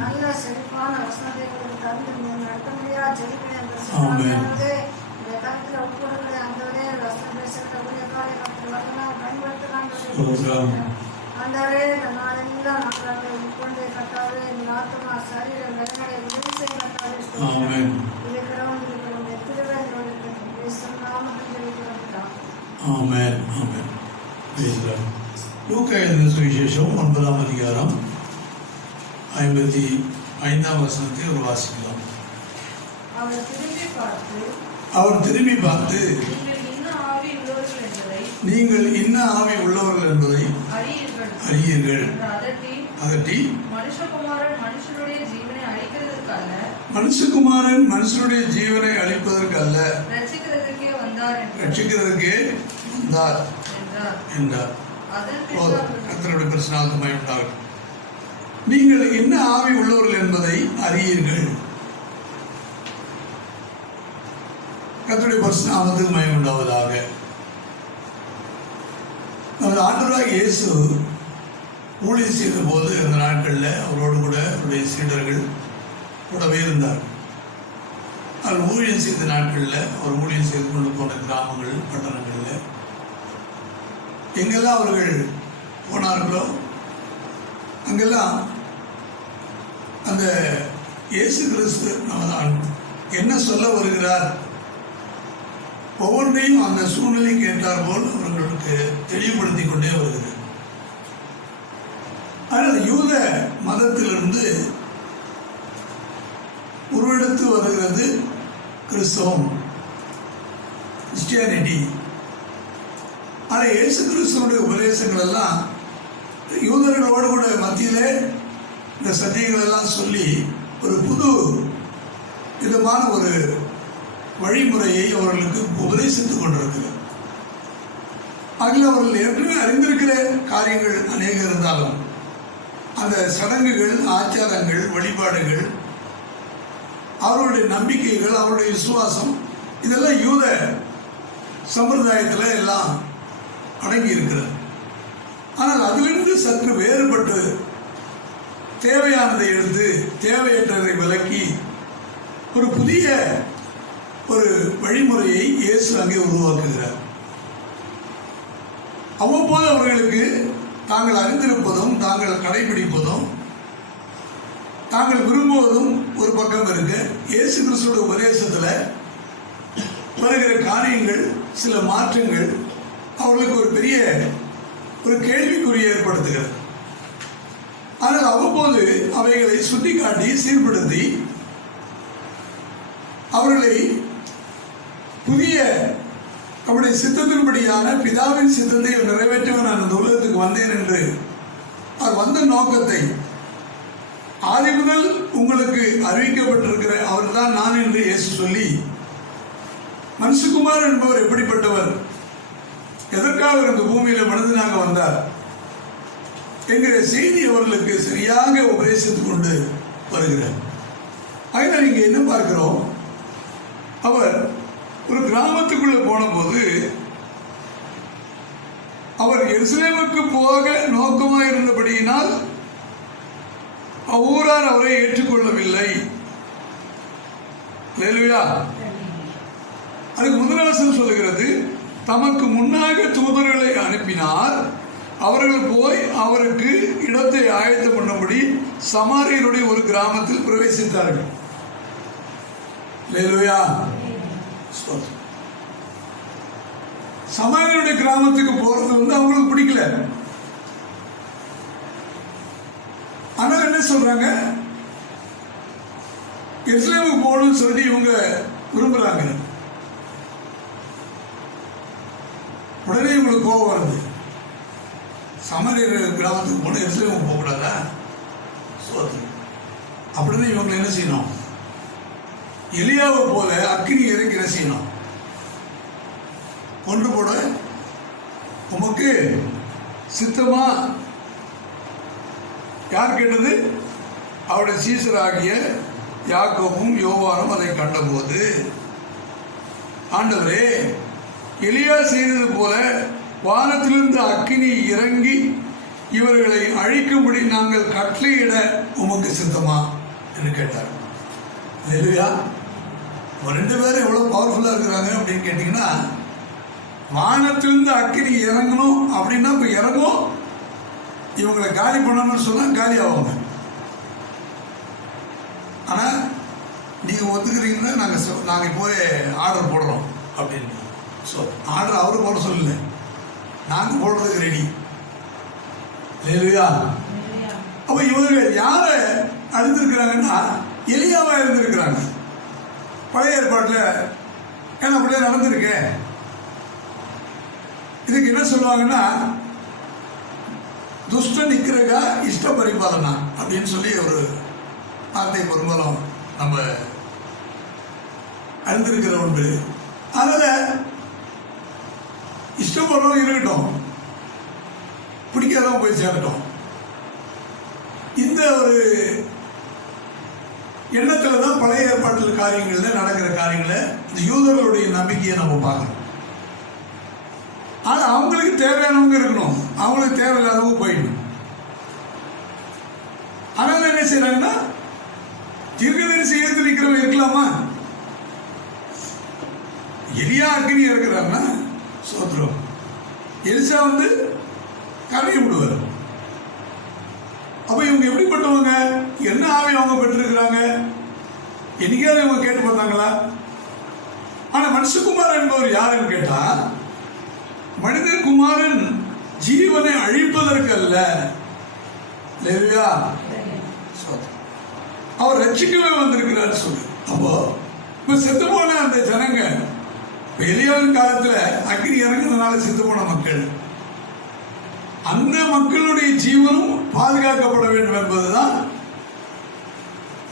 நல்ல செழிப்பான வசனத்தை தந்து நடத்த முடியாது ஜெயிக்கிறேன் கருத்தில் ஒப்புடுகிற அந்தவரே வசனம் பேசுகிறக்கூடிய பயன்படுத்தலாம் அந்தவரே இந்த நாளெல்லாம் நாங்கள் உட்கொண்டு கட்டாவே இந்த ஆத்மா சரீர வேதனை உதவி செய்ய கட்டாவே இருக்கிறோம் எத்திரவே நாமத்தில் ஜெயிக்கிறோம். ஆமென் ஆமென். லூக்கா எழுதின சுவிசேஷம் 9ஆம் அதிகாரம் 55ஆம் வசனத்தை ஒரு வாசிக்கலாம். அவர் திரும்பி பார்த்து நீங்கள் இன்ன ஆவி உள்ளவர்கள் என்பதை அறியீர்கள். அதட்டி மனுஷகுமாரன் மனுஷனுடைய ஜீவனை அழிப்பதற்கல்ல ரட்சிக்கிறதுக்கே வந்தார் என்றார். கர்த்தருடைய பரிசுத்தமாய் உண்டாகும். நீங்கள் என்ன ஆவி உள்ளவர்கள் என்பதை அறியீர்கள். கர்த்தருடைய பரிசுத்தமாய் மகிமை உண்டாவதாக. நமது ஆண்டவராகிய இயேசு ஊழியம் செய்த போது இந்த நாட்களில் அவரோடு கூட அவருடைய சீடர்கள் கூடவே இருந்தார். அவர் ஊழியம் செய்த நாட்களில் அவர் ஊழியம் செய்து கொண்டு போன கிராமங்கள் பட்டணங்களில் எங்கெல்லாம் அவர்கள் போனார்களோ அங்கெல்லாம் அந்த இயேசு கிறிஸ்து நம்மதான் என்ன சொல்ல வருகிறார் ஒவ்வொன்றையும் அந்த சூழ்நிலைக்கு ஏற்றார் போல் அவர்களுக்கு தெளிவுபடுத்தி கொண்டே வருகிறது. ஆனால் யூத மதத்திலிருந்து உருவெடுத்து வருகிறது கிறிஸ்தவம், கிறிஸ்டியானிட்டி. ஆனால் இயேசு கிறிஸ்துவனுடைய உபதேசங்கள் எல்லாம் யூதர்களோடு கூட மத்தியிலே இந்த சத்தியங்கள் எல்லாம் சொல்லி ஒரு புது விதமான ஒரு வழிமுறையை அவர்களுக்கு உபதேசித்துக் கொண்டிருக்கிறார். அதில் அவர்கள் ஏற்கனவே அறிந்திருக்கிற காரியங்கள் அநேகம் இருந்தாலும் அந்த சடங்குகள், ஆச்சாரங்கள், வழிபாடுகள், அவருடைய நம்பிக்கைகள், அவருடைய விசுவாசம் இதெல்லாம் யூத சம்பிரதாயத்தில் எல்லாம் அடங்கி இருக்கிறது. ஆனால் அதிலிருந்து சற்று வேறுபட்டு தேவையானதை எடுத்து தேவையற்றதை விலக்கி ஒரு புதிய ஒரு வழிமுறையை இயேசு அங்கே உருவாக்குகிறார். அவ்வப்போது அவர்களுக்கு தாங்கள் அறிந்திருப்பதும் தாங்கள் கடைபிடிப்பதும் தாங்கள் விரும்புவதும் ஒரு பக்கம் இருக்கு. இயேசு கிறிஸ்துவோட உபதேசத்தில் வருகிற காரியங்கள், சில மாற்றங்கள் அவர்களுக்கு ஒரு பெரிய ஒரு கேள்விக்குறியை ஏற்படுத்துகிறது. ஆனால் அவ்வப்போது அவைகளை சுட்டிக்காட்டி சீர்படுத்தி அவர்களை புதிய அவருடைய சித்தத்தின்படியான பிதாவின் சித்தத்தை நிறைவேற்றவன் நான் அந்த உலகத்துக்கு வந்தேன் என்று அவர் வந்த நோக்கத்தை ஆதி முதல் உங்களுக்கு அறிவிக்கப்பட்டிருக்கிற அவர் தான் நான் என்று இயேசு சொல்லி, மனுஷகுமார் என்பவர் எப்படிப்பட்டவர், எதற்காக இந்த பூமியில மனிதனாக வந்தார் என்கிற செய்தி அவர்களுக்கு சரியாக உபதேசித்துக் கொண்டு வருகிறார். அதனால் இங்கே என்ன பார்க்கிறோம், அவர் ஒரு கிராமத்துக்குள்ள போன போது அவர் எருசலேமுக்கு போக நோக்கமாக இருந்தபடியினால் அவ்வூரார் அவரை ஏற்றுக்கொள்ளவில்லை. அல்லேலூயா. அதுக்கு முதலவசனம் சொல்லுகிறது, தமக்கு முன்னாக தூதர்களை அனுப்பினார், அவர்கள் போய் அவருக்கு இடத்தை ஆயத்தம் பண்ணும்படி சமாரியருடைய ஒரு கிராமத்தில் பிரவேசித்தார்கள். அல்லேலூயா. சமாரியருடைய கிராமத்துக்கு போறது அவங்களுக்கு பிடிக்கல. ஆனால் என்ன சொல்றாங்க, எருசலேமுக்கு போகணும்னு சொல்லி இவங்க விரும்புறாங்க. உடனே இவங்களுக்கு கோபம் வருது, சமாரியர் கிராமத்துக்கு போன எருசலேமுக்கு போகக்கூடாதா? அப்படின்னு இவங்களை என்ன செய்யணும், எலியாவை போல அக்கினி இறக்கி செய்யணும். கொண்டு போட உமக்கு சித்தமா? யார் கேட்டது? அவருடைய சீசராகிய யாக்கோபும் யோவானும் அதை கண்டபோது, ஆண்டவரே, எலியா செய்தது போல வானத்திலிருந்து அக்கினி இறங்கி இவர்களை அழிக்கும்படி நாங்கள் கட்டளையிட உமக்கு சித்தமா என்று கேட்டார். இல்லையா? ரெண்டு பேரும் எவ்வளவு பவர்ஃபுல்லா இருக்கிறாங்க அப்படின்னு கேட்டீங்கன்னா, வானத்திலிருந்து அக்கினி இறங்கணும் அப்படின்னா இப்ப இறங்கும், இவங்களை காலி பண்ணணும்னு சொன்னா காலி ஆவாங்க. ஆனா நீங்க ஒத்துக்கிறீங்கன்னா நாங்க போய் ஆர்டர் போடுறோம் அப்படின்னு. ஸோ ஆர்டர் அவரு போட சொல்லல, நாங்க போடுறதுக்கு ரெடி. இல்லையா? அப்ப இவர்கள் யார அழிந்திருக்கிறாங்கன்னா எலியாவா இருந்திருக்கிறாங்க. பழைய ஏற்பாட்டில் ஏன்னா அப்படியே நடந்திருக்க. இதுக்கு என்ன சொல்லுவாங்கன்னா, துஷ்ட நிக்கிறகா இஷ்ட பரிபாலனா அப்படின்னு சொல்லி ஒரு வார்த்தை பெரும்பாலும் நம்ம அறிந்திருக்கிற ஒன்று. அதனால இஷ்டப்படுறவங்க இருக்கட்டும், பிடிக்காதவங்க போய் சேரட்டும். இந்த ஒரு எண்ணத்துல தான் பழைய ஏற்பாட்டில் காரியங்கள்ல நடக்கிற காரியங்களை இந்த யூதர்களுடைய நம்பிக்கையை நம்ம பார்க்கணும். ஆனா அவங்களுக்கு தேவையானவங்க இருக்கணும், அவங்களுக்கு தேவையில்லாதவங்க போயிடணும். அதனால என்ன செய்யறாங்கன்னா, தீர்க்கதரிசி ஏற்று நிற்கிறவங்க இருக்கலாமா? எலியா அக்கினி இருக்கிறாங்கன்னா சோத்ரம், எலிசா கரையை விடுவார். அப்ப இவங்க எப்படிப்பட்டவங்க? என்ன ஆவி அவங்க பெற்றிருக்கிறாங்க? என்னைக்காவது இவங்க கேட்டு பார்த்தாங்களா? ஆனா மனுஷகுமாரன் என்பவர் யாருன்னு கேட்டா, மனித குமாரன் ஜீவனை அழிப்பதற்கு அல்ல, அவர் ரட்சிக்கவே வந்திருக்கிறார் சொல்லு. அப்போ இப்ப செத்து போன அந்த ஜனங்க, எலியாவின் காலத்துல அக்கினி இறங்குறதுனால செத்து போன மக்கள், அந்த மக்களுடைய ஜீவனும் பாதுகாக்கப்பட வேண்டும் என்பதுதான்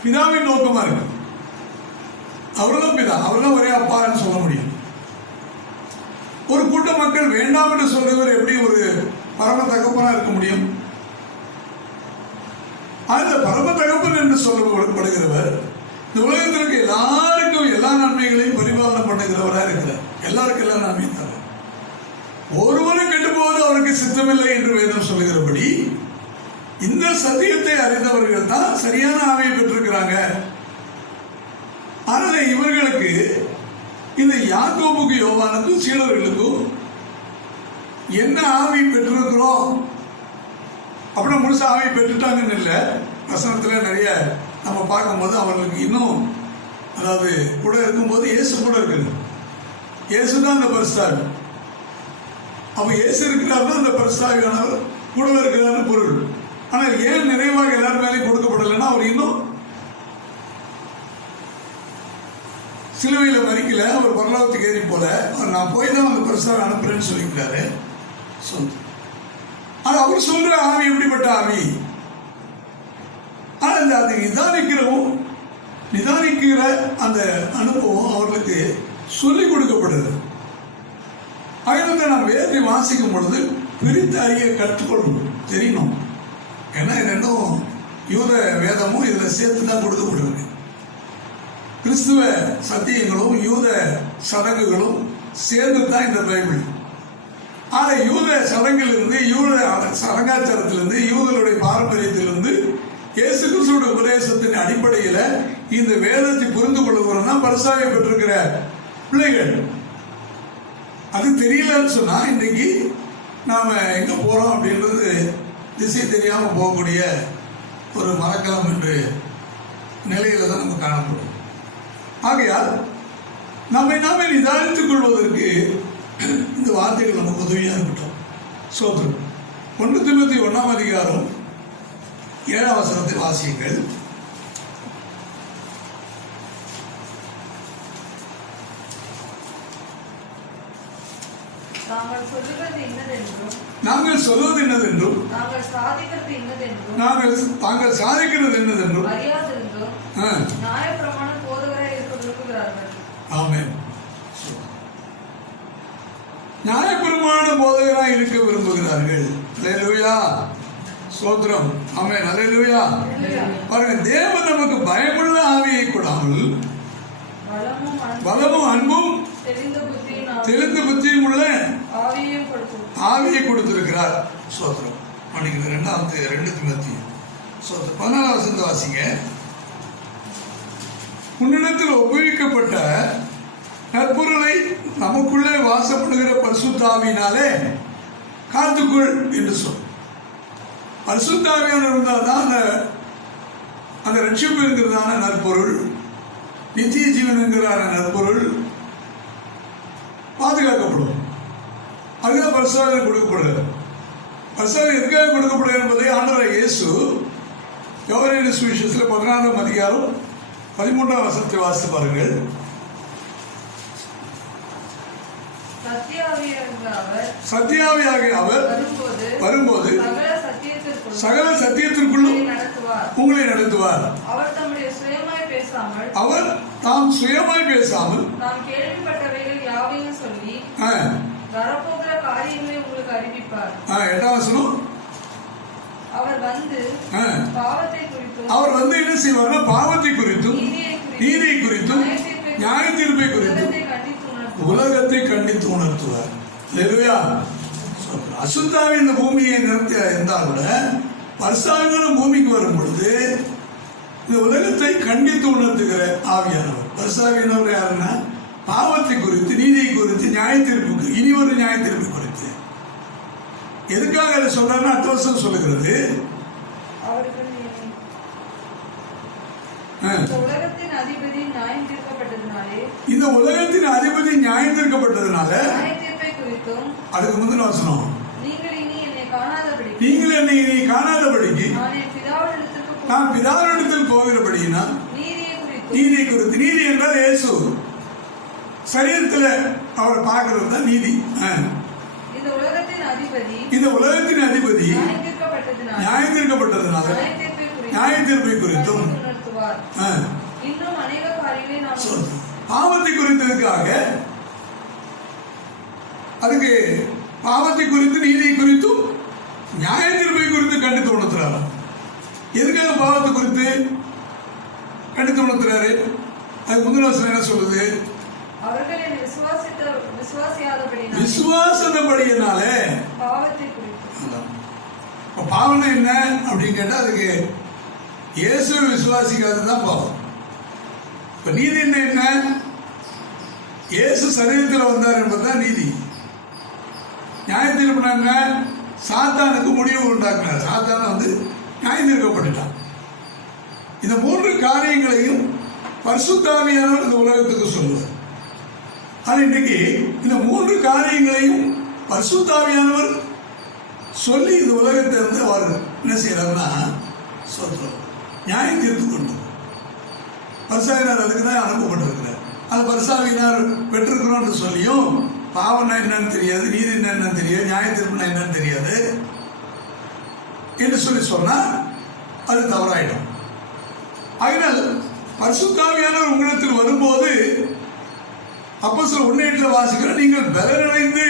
பிதாவின் நோக்கமா இருக்கு. அவர்தான் பிதா, அவர்தான் ஒரே அப்பான்னு சொல்ல முடியும். ஒரு கூட்ட மக்கள் வேண்டாம் என்று சொல்றவர் எப்படி ஒரு பரம தகப்பனா இருக்க முடியும்? அந்த பரம தகப்பன் என்று சொல்லப்படுகிறவர் இந்த உலகத்திற்கு எல்லாருக்கும் எல்லா நன்மைகளையும் பரிபாலனை பண்ணுகிறவரா இருக்கிறார். எல்லாருக்கும் எல்லா நன்மையும் தர, ஒருவரும் கெட்டுப்போவது அவருக்கு சித்தமில்லை என்று வேதம் சொல்லுகிறபடி, இந்த சத்தியத்தை அறிந்தவர்கள் தான் சரியான ஆவியை பெற்றிருக்கிறாங்க. ஆனால் இவர்களுக்கு இந்த யாக்கோபுக்கு யோவானுக்கும் சீடர்களுக்கும் என்ன ஆவி பெற்றிருக்கிறோம் அப்படின்னா முழுசா ஆவி பெற்றுட்டாங்கன்னு இல்லை. வசனத்துல நிறைய நம்ம பார்க்கும்போது அவர்களுக்கு இன்னும், அதாவது கூட இருக்கும்போது இயேசு கூட இருக்குது. இயேசு தான் அந்த பரிசுத்தாவி. அப்ப இயேசு இருக்கிறாருன்னா அந்த பரிசுத்தாவியானவர் கூட இருக்கிறார்னு பொருள். ஆனால் ஏன் நிறைவாக எல்லாரும் மேலேயும் கொடுக்கப்படலைன்னா, அவர் இன்னும் சிலுவையில் மறிக்கல, அவர் பரலோகத்துக்கு ஏறி போல, அவர் நான் போய் தான் அந்த பரிசுத்தாவை அனுப்புறேன்னு சொல்லிக்கிறாரு. ஆனா அவர் சொல்ற ஆவி எப்படிப்பட்ட ஆவி? ஆனா அதை நிதானிக்கிற அந்த அனுபவம் அவர்களுக்கு சொல்லிக் கொடுக்கப்படுது. ஆகிய நாம் வேதத்தை வாசிக்கும் பொழுது பிரித்து அறிய கற்றுக்கொள்ளணும், தெரியணும். ஏன்னா ரெண்டும் யூத வேதமும் இதுல சேர்த்து தான் கொடுக்கப்படுது. கிறிஸ்துவ சத்தியங்களும் யூத சடங்குகளும் சேர்ந்து தான் இந்த பைபிள். ஆனா யூத சடங்கிலிருந்து, யூத சடங்காச்சாரத்திலிருந்து, யூதருடைய பாரம்பரியத்திலிருந்து இயேசு கிறிஸ்துவோட உபதேசத்தின் அடிப்படையில இந்த வேதத்தை புரிந்து கொள்ளுகிறோம்னா பரிசாவை பெற்றிருக்கிற பிள்ளைகள். அது தெரியலன்னு சொன்னா இன்னைக்கு நாம எங்க போறோம் அப்படின்றது திசை தெரியாம போகக்கூடிய ஒரு மரக்கலம் என்ற நிலையில தான் நம்ம காணப்படும். ஆகையால் நம்மை நாமே நிதானித்துக் கொள்வதற்கு இந்த வார்த்தைகள் நமக்கு உதவியா இருக்கட்டும். சோதரம் 1 தீமோத்தேயு 1ஆம் அதிகாரம் 7ஆம் வசனத்தை வாசியுங்கள். நாங்கள் சொல்லுவது என்னதென்றும், நாங்கள் சொல்வது என்னதென்றும், நாங்கள் சாதிக்கிறது என்னதென்றும், தாங்கள் சாதிக்கிறது என்னதென்றும் அறியாதிருந்தோம். நியாயப்பிரமாண போதகராய் இருப்பதற்கு போதகராய் இருக்க விரும்புகிறார்கள். அல்லேலூயா, ஸ்தோத்திரம், ஆமென், அல்லேலூயா. பாருங்க, தேவன் நமக்கு பயமுள்ள ஆவியை கொடாமல் பலமும் அன்பும் தெளிந்த புத்தியும் உள்ள ஆவியை கொடுத்திருக்கிறார். ஸ்தோத்திரம். மன்னிக்கிறது, 2 தீமோத்தேயு 14 வாசிங்க. உன்னிடத்தில் ஒப்புவிக்கப்பட்ட நற்பொருளை நமக்குள்ளே வாசப்படுகிற பரிசுத்த ஆவியினாலே காத்துக்கொள் என்று சொல். பரிசுத்த ஆவியானவர் இருந்தால் தான் அந்த ரட்சிப்பு என்கிறதான நற்பொருள், நித்திய ஜீவன் என்கிறான நற்பொருள் பாதுகாக்கப்படும். அதுதான் பரிசுத்த கொடுக்கப்படுகிறது. பரிசுத்த எதுக்காக கொடுக்கப்படுகிறது என்பதை ஆண்டவர் இயேசு யோவான் சுவிசேஷத்தில் 16ஆம் அதிகாரம் 13ஆம் வசனத்தை வாசித்து பாருங்கள். சத்தியாவியாக அவர் வரும்போது சகல சத்தியத்திற்குள்ளும் உங்களை நடத்துவார். அவர் தாம் சுயமாய் பேசாமல் நாம் கேள்விப்பட்டவைகள் யாவையும் சொல்லி வரப்போகிற காரியங்களை உங்களுக்கு அறிவிப்பார். 8ஆம் வசனம். அவர் வந்து என்ன செய்வார்னா, பாவத்தை குறித்தும் நீதியை குறித்தும் நியாய தீர்ப்பை குறித்தும் உலகத்தை கண்டித்து உணர்த்துவார். அல்லேலூயா. அசுத்தாவி இந்த பூமியை நிறுத்தி இருந்தால் கூட பரிசுத்தவான்களும் பூமிக்கு வரும் பொழுது இந்த உலகத்தை கண்டித்து உணர்த்துகிற ஆவியானவர். பரிசுத்தவான்கள் யாருன்னா, பாவத்தை குறித்து, நீதியை குறித்து, நியாய தீர்ப்புக்கு, இனி ஒரு நியாய தீர்ப்பு குறித்து. எதுக்காக அதை சொல்றாருன்னா, 8 வருஷம் சொல்லுகிறது. இந்த உலகத்தின் அதிபதி நியாயம் தீர்க்கப்பட்டதுனால அதுக்கு முந்தின வசனம், நீங்கள் என்னை இனி காணாதபடிக்கு நான் பிதாவினிடத்தில் போகிறபடினா நீதியை குறித்து. நீதி என்றால் இயேசு சரீரத்தில் அவரை பார்க்கிறது தான் நீதி. இந்த உலகத்தின் அதிபதி நியாயம் தீர்க்கப்பட்டதுனால நியாய தீர்ப்பை குறித்தும் பாவத்தை குறித்ததுக்காக, அதுக்கு பாவத்தை குறித்து, நீதியை குறித்தும் நியாய தீர்ப்பை குறித்து கண்டித்து உணர்த்துறாரு. எதுக்காக பாவத்தை குறித்து கண்டித்து உணர்த்துறாரு? அது முந்தின வசனம் என்ன சொல்லுது? விசுவாசத்தபடியினால. பாவம் என்ன அப்படின்னு கேட்டா, அதுக்கு இயேசுவை விசுவாசிக்காததுதான் பாவம். இப்ப நீதி என்ன? இயேசு சரீரத்தில் வந்தார் என்பதுதான் நீதி. நியாய தீர்ப்பு என்ன? சாத்தானுக்கு முடிவு உண்டாக்குனார். சாத்தான் வந்து நியாய தீர்க்கப்பட்டுட்டான். இந்த 3 காரியங்களையும் பரிசுத்த ஆவியானவர் இந்த உலகத்துக்கு சொல்லுவார். ஆனால் இன்றைக்கு இந்த 3 காரியங்களையும் பரிசுத்த ஆவியானவர் சொல்லி இந்த உலகத்தை வந்து அவர் என்ன செய்யறாருன்னா, சொல்றோம், நியாயம் தீர்த்து கொண்டு பரிசாவினார் அதுக்கு தான் அனுப்பப்பட்டிருக்கிறார். அந்த பரிசாவினார் பெற்றிருக்கிறோம் சொல்லியும் பாவம்னா என்னன்னு தெரியாது, நீதி என்னன்னு தெரியாது, நியாய தீர்ப்புனா என்னன்னு தெரியாது என்று சொன்னா அது தவறாயிடும். அதனால் பரிசுத்த ஆவியானவர் உங்களிடத்தில் வரும்போது அப்போஸ்தலர் 1:8 வாசிக்கிற, நீங்கள் பலனடைந்து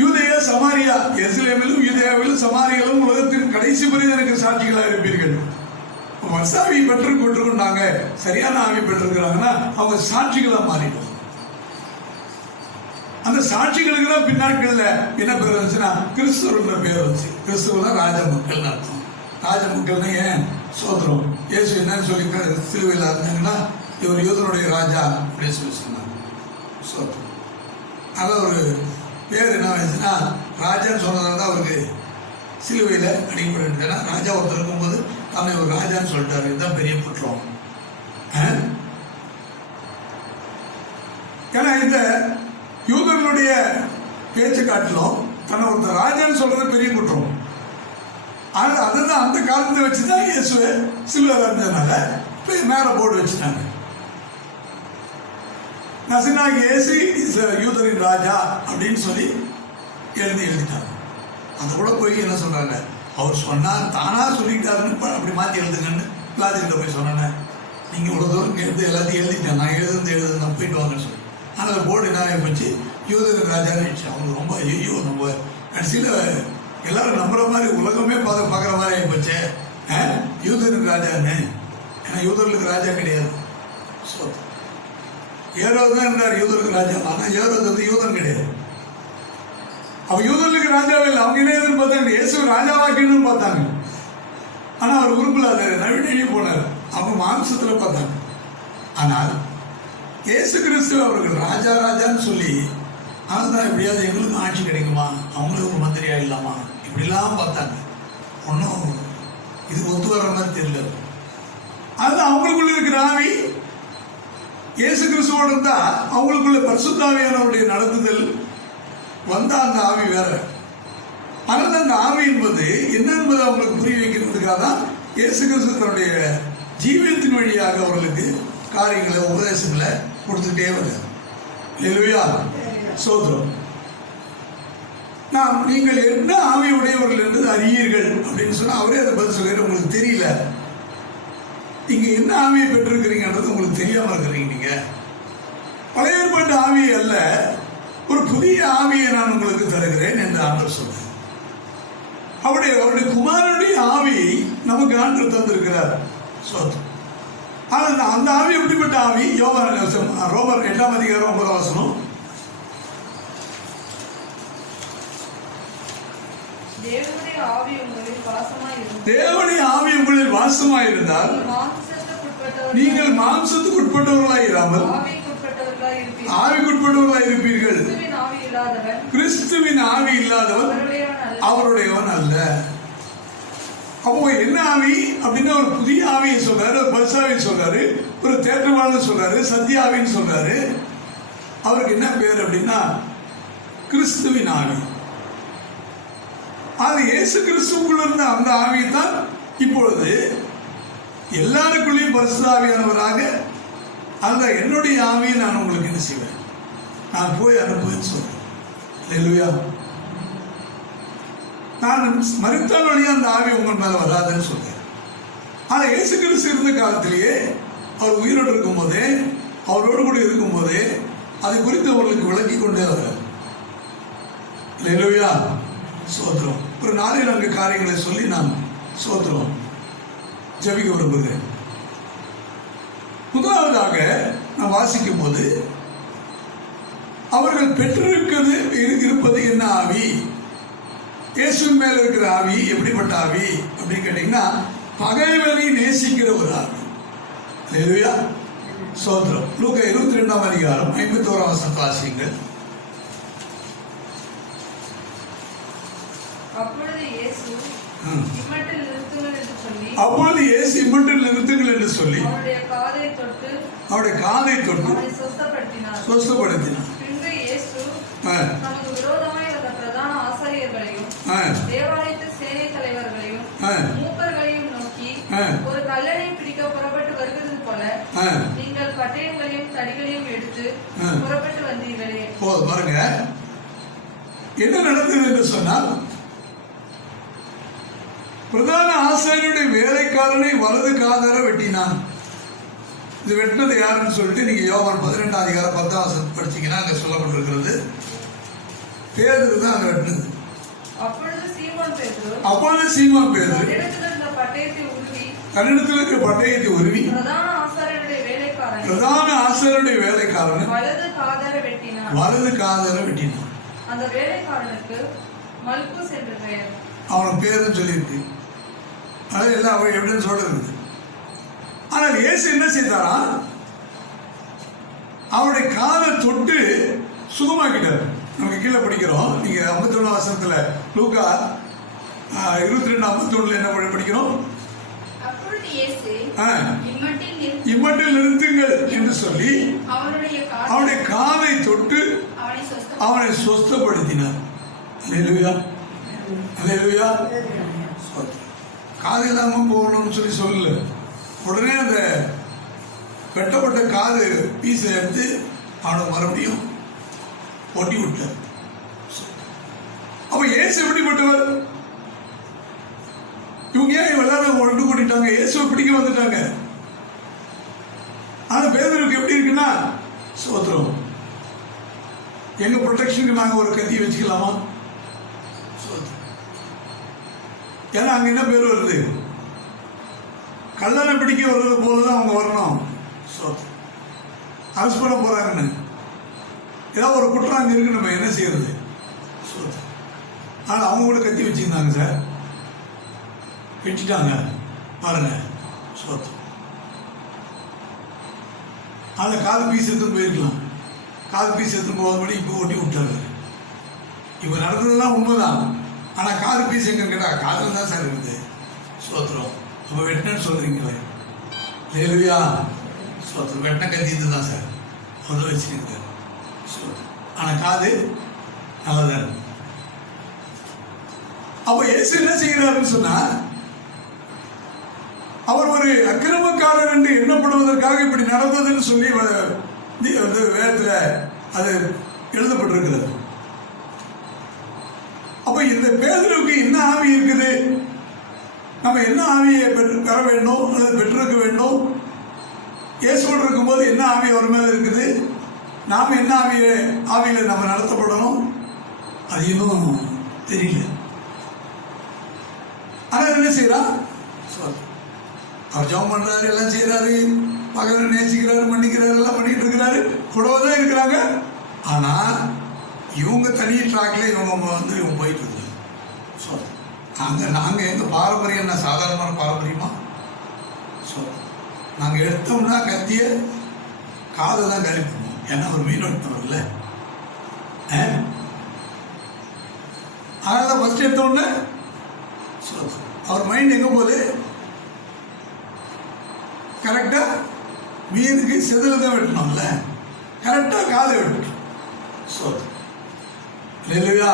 யூதேயா சமாரியா, எருசலேமிலும் யூதேயாவிலும் சமாரியாவிலும் உலகத்தின் கடைசி பரிந்து எனக்கு சாட்சிகளாக இருப்பீர்கள். வசாவி பெற்று கொண்டிருந்தாங்க, சரியான ஆவி பெற்றிருக்கிறாங்கன்னா அவங்க சாட்சிகளா மாறிடும். அந்த சாட்சிகளுக்கு தான் பின்னாட்கள்ல என்ன பேர் வந்துச்சுன்னா கிறிஸ்துவ பேர் வந்துச்சு. கிறிஸ்துவ ராஜ மக்கள் அர்த்தம். ராஜ மக்கள்னா ஏன் சோதரம் இயேசு என்னன்னு சொல்லி சிலுவையில் இருந்தாங்கன்னா, இவர் யூதனுடைய ராஜா அப்படின்னு சொல்லி சொன்னாங்க. சோதரம் அதான் ஒரு பேர் என்ன ஆயிடுச்சுன்னா, ராஜான்னு சொன்னதால தான் அவருக்கு சிலுவையில் அடிக்கப்பட்டு. ராஜா ஒருத்தர் இருக்கும்போது தன்னை ஒரு ராஜான்னு சொல்லிட்டாரு. இதுதான் பெரிய குற்றம். ஏன்னா இந்த யூதர்களுடைய பேச்சு காட்டிலும் தன்னை ஒருத்தர் ராஜான்னு சொல்றது பெரிய குற்றம். ஆனால் அதுதான் அந்த காலத்தை வச்சுதான் இயேசுவை சிலுவையில் இருந்ததுனால போய் மேலே போர்டு வச்சுட்டாங்க. நசனாகி இயேசு யூதரின் ராஜா அப்படின்னு சொல்லி எழுதிட்டாங்க. அந்த கூட போய் என்ன சொல்றாங்க, அவர் சொன்னார் தானா சொல்லிட்டாருன்னு அப்படி மாற்றி எழுதுங்கன்னு பிளாஜிக்கிட்ட போய் சொன்னேன். நீங்கள் இவ்வளோ தூரம் கேட்டு எல்லாத்தையும் எழுதிட்டேன், நான் எழுதுந்து நான் போயிட்டு வாங்கன்னு சொல்லி ஆனால் போர்டு என்ன ஆகி போச்சு, யூதருக்கு ராஜான்னு ஆயிடுச்சு. அவங்க ரொம்ப ஐயோ நம்ம கடைசியில் எல்லாரும் நம்புற மாதிரி உலகமே பார்க்குற மாதிரி ஆகி போச்சு, யூதருக்கு ராஜான்னு. ஏன்னா யூதர்களுக்கு ராஜா கிடையாது, ஏரோது தான் இருந்தார் யூதருக்கு ராஜா. ஆனால் ஏரோது வந்து யூதன் கிடையாது. அவ யூதர்களுக்கு ராஜாவே இல்லை. அவங்க என்ன எதிர்பார்த்தாங்க, இயேசு ராஜாவாக்கணும்னு பார்த்தாங்க. ஆனால் அவர் உருப்பலாதாரு, நவீன போனார். அவங்க மாம்சத்தில் பார்த்தாங்க. ஆனால் இயேசு கிறிஸ்து அவர்கள் ராஜா ராஜான்னு சொல்லி, அதுதான் எப்படியாவது எங்களுக்கு ஆட்சி கிடைக்குமா, அவங்களுக்கு ஒரு மந்திரி ஆகிடலாமா, இப்படிலாம் பார்த்தாங்க. ஒன்றும் இது ஒத்து வர்ற மாதிரி தெரியல. அது அவங்களுக்குள்ள இருக்கிற ஆவி இயேசு கிறிஸ்துவோடு இருந்தா அவங்களுக்குள்ள பரிசுத்தாவியானவருடைய நடத்துதல் வந்தா அந்த ஆவி வேற. ஆனால் அந்த ஆவி என்பது என்ன என்பதை அவங்களுக்கு புரிய வைக்கிறதுக்காக தான் இயேசு கிறிஸ்து தன்னுடைய ஜீவியத்தின் வழியாக அவர்களுக்கு காரியங்களை உபதேசங்களை கொடுத்துட்டே வருது. இல்லையா? சோதரம் நாம் நீங்கள் என்ன ஆவி உடையவர்கள் என்று அறியீர்கள் அப்படின்னு சொன்னா அவரே அதை பதில் சொல்ல, உங்களுக்கு தெரியல, நீங்க என்ன ஆவியை பெற்றிருக்கிறீங்கன்றது உங்களுக்கு தெரியாம இருக்கிறீங்க. நீங்க பழைய ஏற்பாட்டு ஆவியை அல்ல, ஒரு புதிய ஆவியை நான் உங்களுக்கு தருகிறேன் என்று ஆண்டவர் சொன்னார். அவருடைய குமாரனுடைய ஆவியை நமக்கு ஆண்டவர் தந்திருக்கிறார். ஆனால் அந்த ஆவி எப்படிப்பட்ட ஆவி? ரோமர் 8:9 தேவனுடைய ஆவி உங்களில் வாசமாயிருந்தால் நீங்கள் மாம்சத்துக்கு உட்பட்டவர்களாய் இராமல் ஆவிக்குட்பட்டவர்களாய் இருப்பீர்கள். கிறிஸ்துவின் ஆவி இல்லாதவன் அவருடையவன் அல்ல. அப்போ என்ன ஆவி அப்படின்னா ஒரு புதிய ஆவியை சொல்றாரு, ஒரு பரிசாவின்னு சொல்றாரு, ஒரு தேற்றவாளன் சொல்றாரு, சத்தியாவின்னு சொல்றாரு. அவருக்கு என்ன பேர் அப்படின்னா கிறிஸ்துவின் ஆவி. அது இயேசு கிறிஸ்துக்குள்ள இருந்த அந்த ஆவியை தான் இப்பொழுது எல்லாருக்குள்ளேயும் பரிசுத்தாவியானவராக அந்த என்னுடைய ஆவியை நான் உங்களுக்கு என்ன செய்வேன், நான் போய் அனுப்புவேன்னு சொல்றேன். அல்லேலூயா. நான் மரித்தால் வழியா அந்த ஆவி உங்கள் மேல வராதுன்னு சொல்றேன். ஆனா இயேசு கிறிஸ்து இருந்த காலத்திலேயே அவர் உயிரோடு இருக்கும் போதே, அவரோடு கூட இருக்கும் போதே அதை குறித்து அவர்களுக்கு விளக்கி கொண்டே வர்றார். அல்லேலூயா. சோத்திரம். ஒரு 4 காரியங்களை சொல்லி நான் சோத்திரம் ஜெபிக்க விரும்புகிறேன். முதலாவதாக நான் வாசிக்கும் போது அவர்கள் பெற்றிருக்கிறது இருப்பது என்ன ஆவி, இயேசுவின் மேல இருக்கிற ஆவி எப்படிப்பட்ட ஆவி அப்படின்னு கேட்டீங்கன்னா பகைவனை நேசிக்கிற ஒரு ஆவி. அல்லேலூயா. சோத்திரம். லூக்கா 22:51 வாசியுங்கள். அப்பொழுது இயேசு இம்மட்டில் நிறுத்துங்கள் என்று சொல்லி அவருடைய காதை தொட்டு சொஸ்தப்படுத்தினார். பின்பு இயேசு தமக்கு விரோதமாய் வந்த பிரதான ஆசாரியர்களையும் தேவாலயத்து சேனை தலைவர்களையும் மூப்பர்களையும் நோக்கி, ஒரு கல்லனை பிடிக்க புறப்பட்டு வருகிறது போல நீங்கள் பட்டயங்களையும் தடிகளையும் எடுத்து புறப்பட்டு வந்தீர்களே. பாருங்க என்ன நடந்தது என்று சொன்னால், பிரதான ஆசாரியனுடைய வேலைக்காரனை வலது காதார வெட்டினான். இது வெட்டினது யாருன்னு சொல்லிட்டு நீங்க யோவான் 12:10 படிச்சீங்கன்னா அங்க சொல்லப்பட்டிருக்கிறது. பேதுரு தான் அங்க வெட்டினது. அப்பொழுது சீமோன் பேதுரு தன்னிடத்தில் இருக்கிற பட்டயத்தை உருவி பிரதான ஆசாரியனுடைய வேலைக்காரனை வலது காதார வெட்டினான். அந்த வேலைக்காரனுக்கு மல்குஸ் என்று பெயர். அவன் பேருன்னு சொல்லியிருக்கு. அது எல்லாம் அவன் எப்படின்னு சொல்றது. ஆனால் இயேசு என்ன செய்தாரா, அவருடைய காலை தொட்டு சுகமாக்கிட்டார். நமக்கு கீழே படிக்கிறோம், நீங்க 51 லூக்கா 22:51 என்ன படிக்கிறோம், இம்மட்டில் நிறுத்துங்கள் என்று சொல்லி அவனுடைய காலை தொட்டு அவனை சொஸ்தப்படுத்தினார். அல்லேலூயா. அல்லேலூயா. காது இல்லாம போகணும்னு சொல்லல, உடனே அந்த வெட்டப்பட்ட காது பீஸை எடுத்து அவனை மறுபடியும் ஒட்டி விட்டார். அப்ப இயேசு எப்படிப்பட்டவர்? இவங்க ஏன் எல்லாரும் ஒன்று கூட்டிட்டாங்க, இயேசுவை பிடிக்க வந்துட்டாங்க. ஆனா பேதுருக்கு எப்படி இருக்குன்னா, சோத்திரம் எங்க ப்ரொடெக்ஷனுக்கு நாங்க ஒரு கத்தி வச்சுக்கலாமா? ஏன்னா அங்க என்ன பேர் வருது? கல்லணை பிடிக்க வர்றது போலதான் அவங்க வரணும். அரசு பண்ண போறாங்கன்னு ஏதாவது ஒரு குற்றம் அங்க இருக்கு, நம்ம என்ன செய்யறது? ஆனா அவங்க கூட கத்தி வச்சிருந்தாங்க சார், வச்சுட்டாங்க பாருங்க. அந்த காது பீஸ் எடுத்து போயிருக்கலாம், காது பீஸ் எடுத்து போகாதபடி இப்போ ஒட்டி விட்டாரு. இப்போ நடந்ததுலாம் உண்மைதான், ஆனா காது பீஸ் எங்க கேட்டா காதுல தான் சார் இருக்குது. சோத்திரம். அப்ப வெட்டினு சொல்றீங்களே, ஹல்லேலூயா. சோத்திரம். வெட்டின கத்தி இதுதான் சார், முதல்ல வச்சுருக்காரு. ஆனா காது நல்லதா இருக்கு. அப்ப இயேசு என்ன செய்கிறாருன்னு சொன்னா, அவர் ஒரு அக்கிரமக்காரர் என்று எண்ணப்படுவதற்காக இப்படி நடந்ததுன்னு சொல்லி வேதத்துல அது எழுதப்பட்டிருக்கிறது. அப்ப இந்த பேதுருவுக்கு என்ன ஆவி இருக்குது? நம்ம என்ன ஆவியை பெற வேண்டும் அல்லது பெற்றிருக்க வேண்டும்? இயேசுவோடு இருக்கும்போது என்ன ஆவி அவர் மேல இருக்குது? நாம என்ன ஆவியில நம்ம நடத்தப்படணும்? அது இன்னும் தெரியல. ஆனா என்ன செய்யறா? அவர் ஜெபம் பண்றாரு, எல்லாம் செய்யறாரு, பகல நேசிக்கிறாரு, மன்னிக்கிறாரு, எல்லாம் பண்ணிட்டு இருக்கிறாரு, கூடவே இருக்கிறாங்க. ஆனா இவங்க தனி ட்ராக்ல இவங்க போயிட்டு இருக்காங்க. நாங்க எங்க பாரம்பரியம் என்ன சாதாரணமான பாரம்பரியமா? நாங்க எடுத்தோம்னா கத்திய காதை தான் காலி பண்ணுவோம். ஏன்னா ஒரு மீன் எடுத்தவர்ல, அதனால ஃபர்ஸ்ட் எடுத்த உடனே அவர் மைண்ட் எங்க போகுது? கரெக்டா மீனுக்கு செதில தான் வெட்டணும்ல, கரெக்டா காதை வெட்டணும். இல்லையா?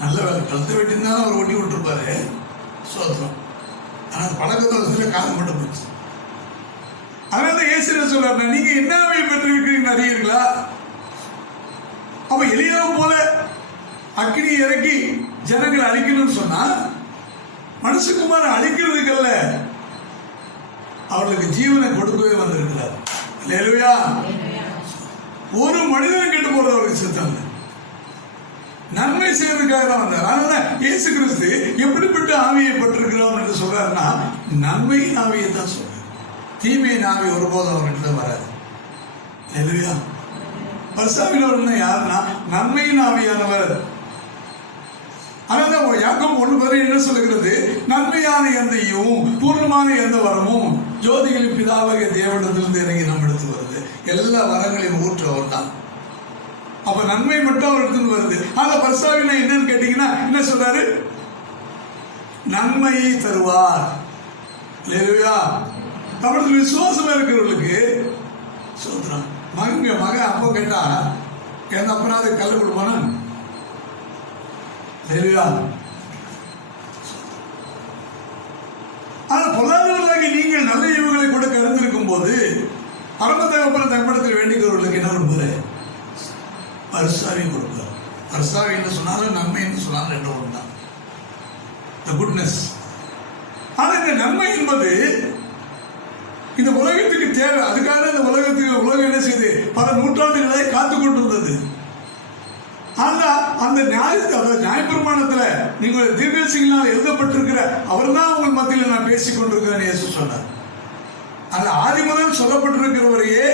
நல்ல வேலை, கழுத்தை வெட்டியிருந்தாலும் அவர் ஒட்டி விட்டுருப்பாரு. சோத்திரம். ஆனா பழக்கத்தோட காது மட்டும் போச்சு. அதனால இயேசு என்ன சொல்றாரு? நீங்க என்ன ஆவியை பெற்றிருக்கிறீங்க அறியீர்களா? அப்ப எலியாவை போல அக்கினி இறக்கி ஜனங்களை அழிக்கணும்னு சொன்னா, மனுஷகுமார அழிக்கிறதுக்கல்ல, அவர்களுக்கு ஜீவனை கொடுக்கவே வந்திருக்கிறார். அல்லேலூயா. ஒரு மனிதன் கெட்டு போறவருக்கு சித்தம் நன்மை செய்வதற்காக தான் வந்தார். அதனால இயேசு கிறிஸ்து எப்படிப்பட்ட ஆவியை பெற்றிருக்கிறோம் என்று சொல்றாருன்னா, நன்மையின் ஆவியை தான் சொல்றாரு. தீமையின் ஆவி ஒருபோதும் அவர்கிட்ட வராது. அல்லேலூயா. பரிசாவினவர் யாருன்னா நன்மையின் ஆவியானவர். அதனால யாக்கோபு 1:10 என்ன சொல்லுகிறது? நன்மையான எந்தையும் பூர்ணமான எந்த வரமும் ஜோதிகளின் பிதாவாகிய தேவனிடத்திலிருந்து இறங்கி நம்ம எடுத்து வருது. எல்லா வரங்களையும் ஊற்று அவர் தான். அப்ப நன்மை மட்டும் அவர் எடுத்து வருது. அந்த பரிசாவின என்னன்னு கேட்டீங்கன்னா என்ன சொல்றாரு? நன்மையை தருவார். அல்லேலூயா. தமிழ் விசுவாசமா இருக்கிறவர்களுக்கு சொல்றான். மகன் அப்போ கேட்டா எந்த அப்பனாவது கல்ல கொடுப்பானா? ஆனா பொருளாதாரங்களாகி நீங்கள் நல்ல ஈவுகளை கூட கருந்திருக்கும் போது பரமத்தகப்பன தங்கப்படத்தில் வேண்டிக்கிறவர்களுக்கு என்ன கொடுப்பாரு? பரிசாவி கொடுப்பார். பரிசாவி என்று சொன்னாலும் நன்மை என்று சொன்னாலும் ரெண்டு ஒன்று தான். த குட்னஸ். ஆனா இந்த நன்மை என்பது இந்த உலகத்துக்கு தேவை. அதுக்காக இந்த உலகம் என்ன செய்து பல நூற்றாண்டுகளை காத்து கொண்டிருந்தது. ஆனா அந்த நியாயப்பிரமாணத்துல நீங்கள் தீர்க்கதரிசிகளால் எழுதப்பட்டிருக்கிற அவர் தான் உங்கள் மத்தியில் நான் பேசிக் கொண்டிருக்கிறேன் இயேசு சொன்னார். அந்த ஆதி முதல் சொல்லப்பட்டிருக்கிறவரையே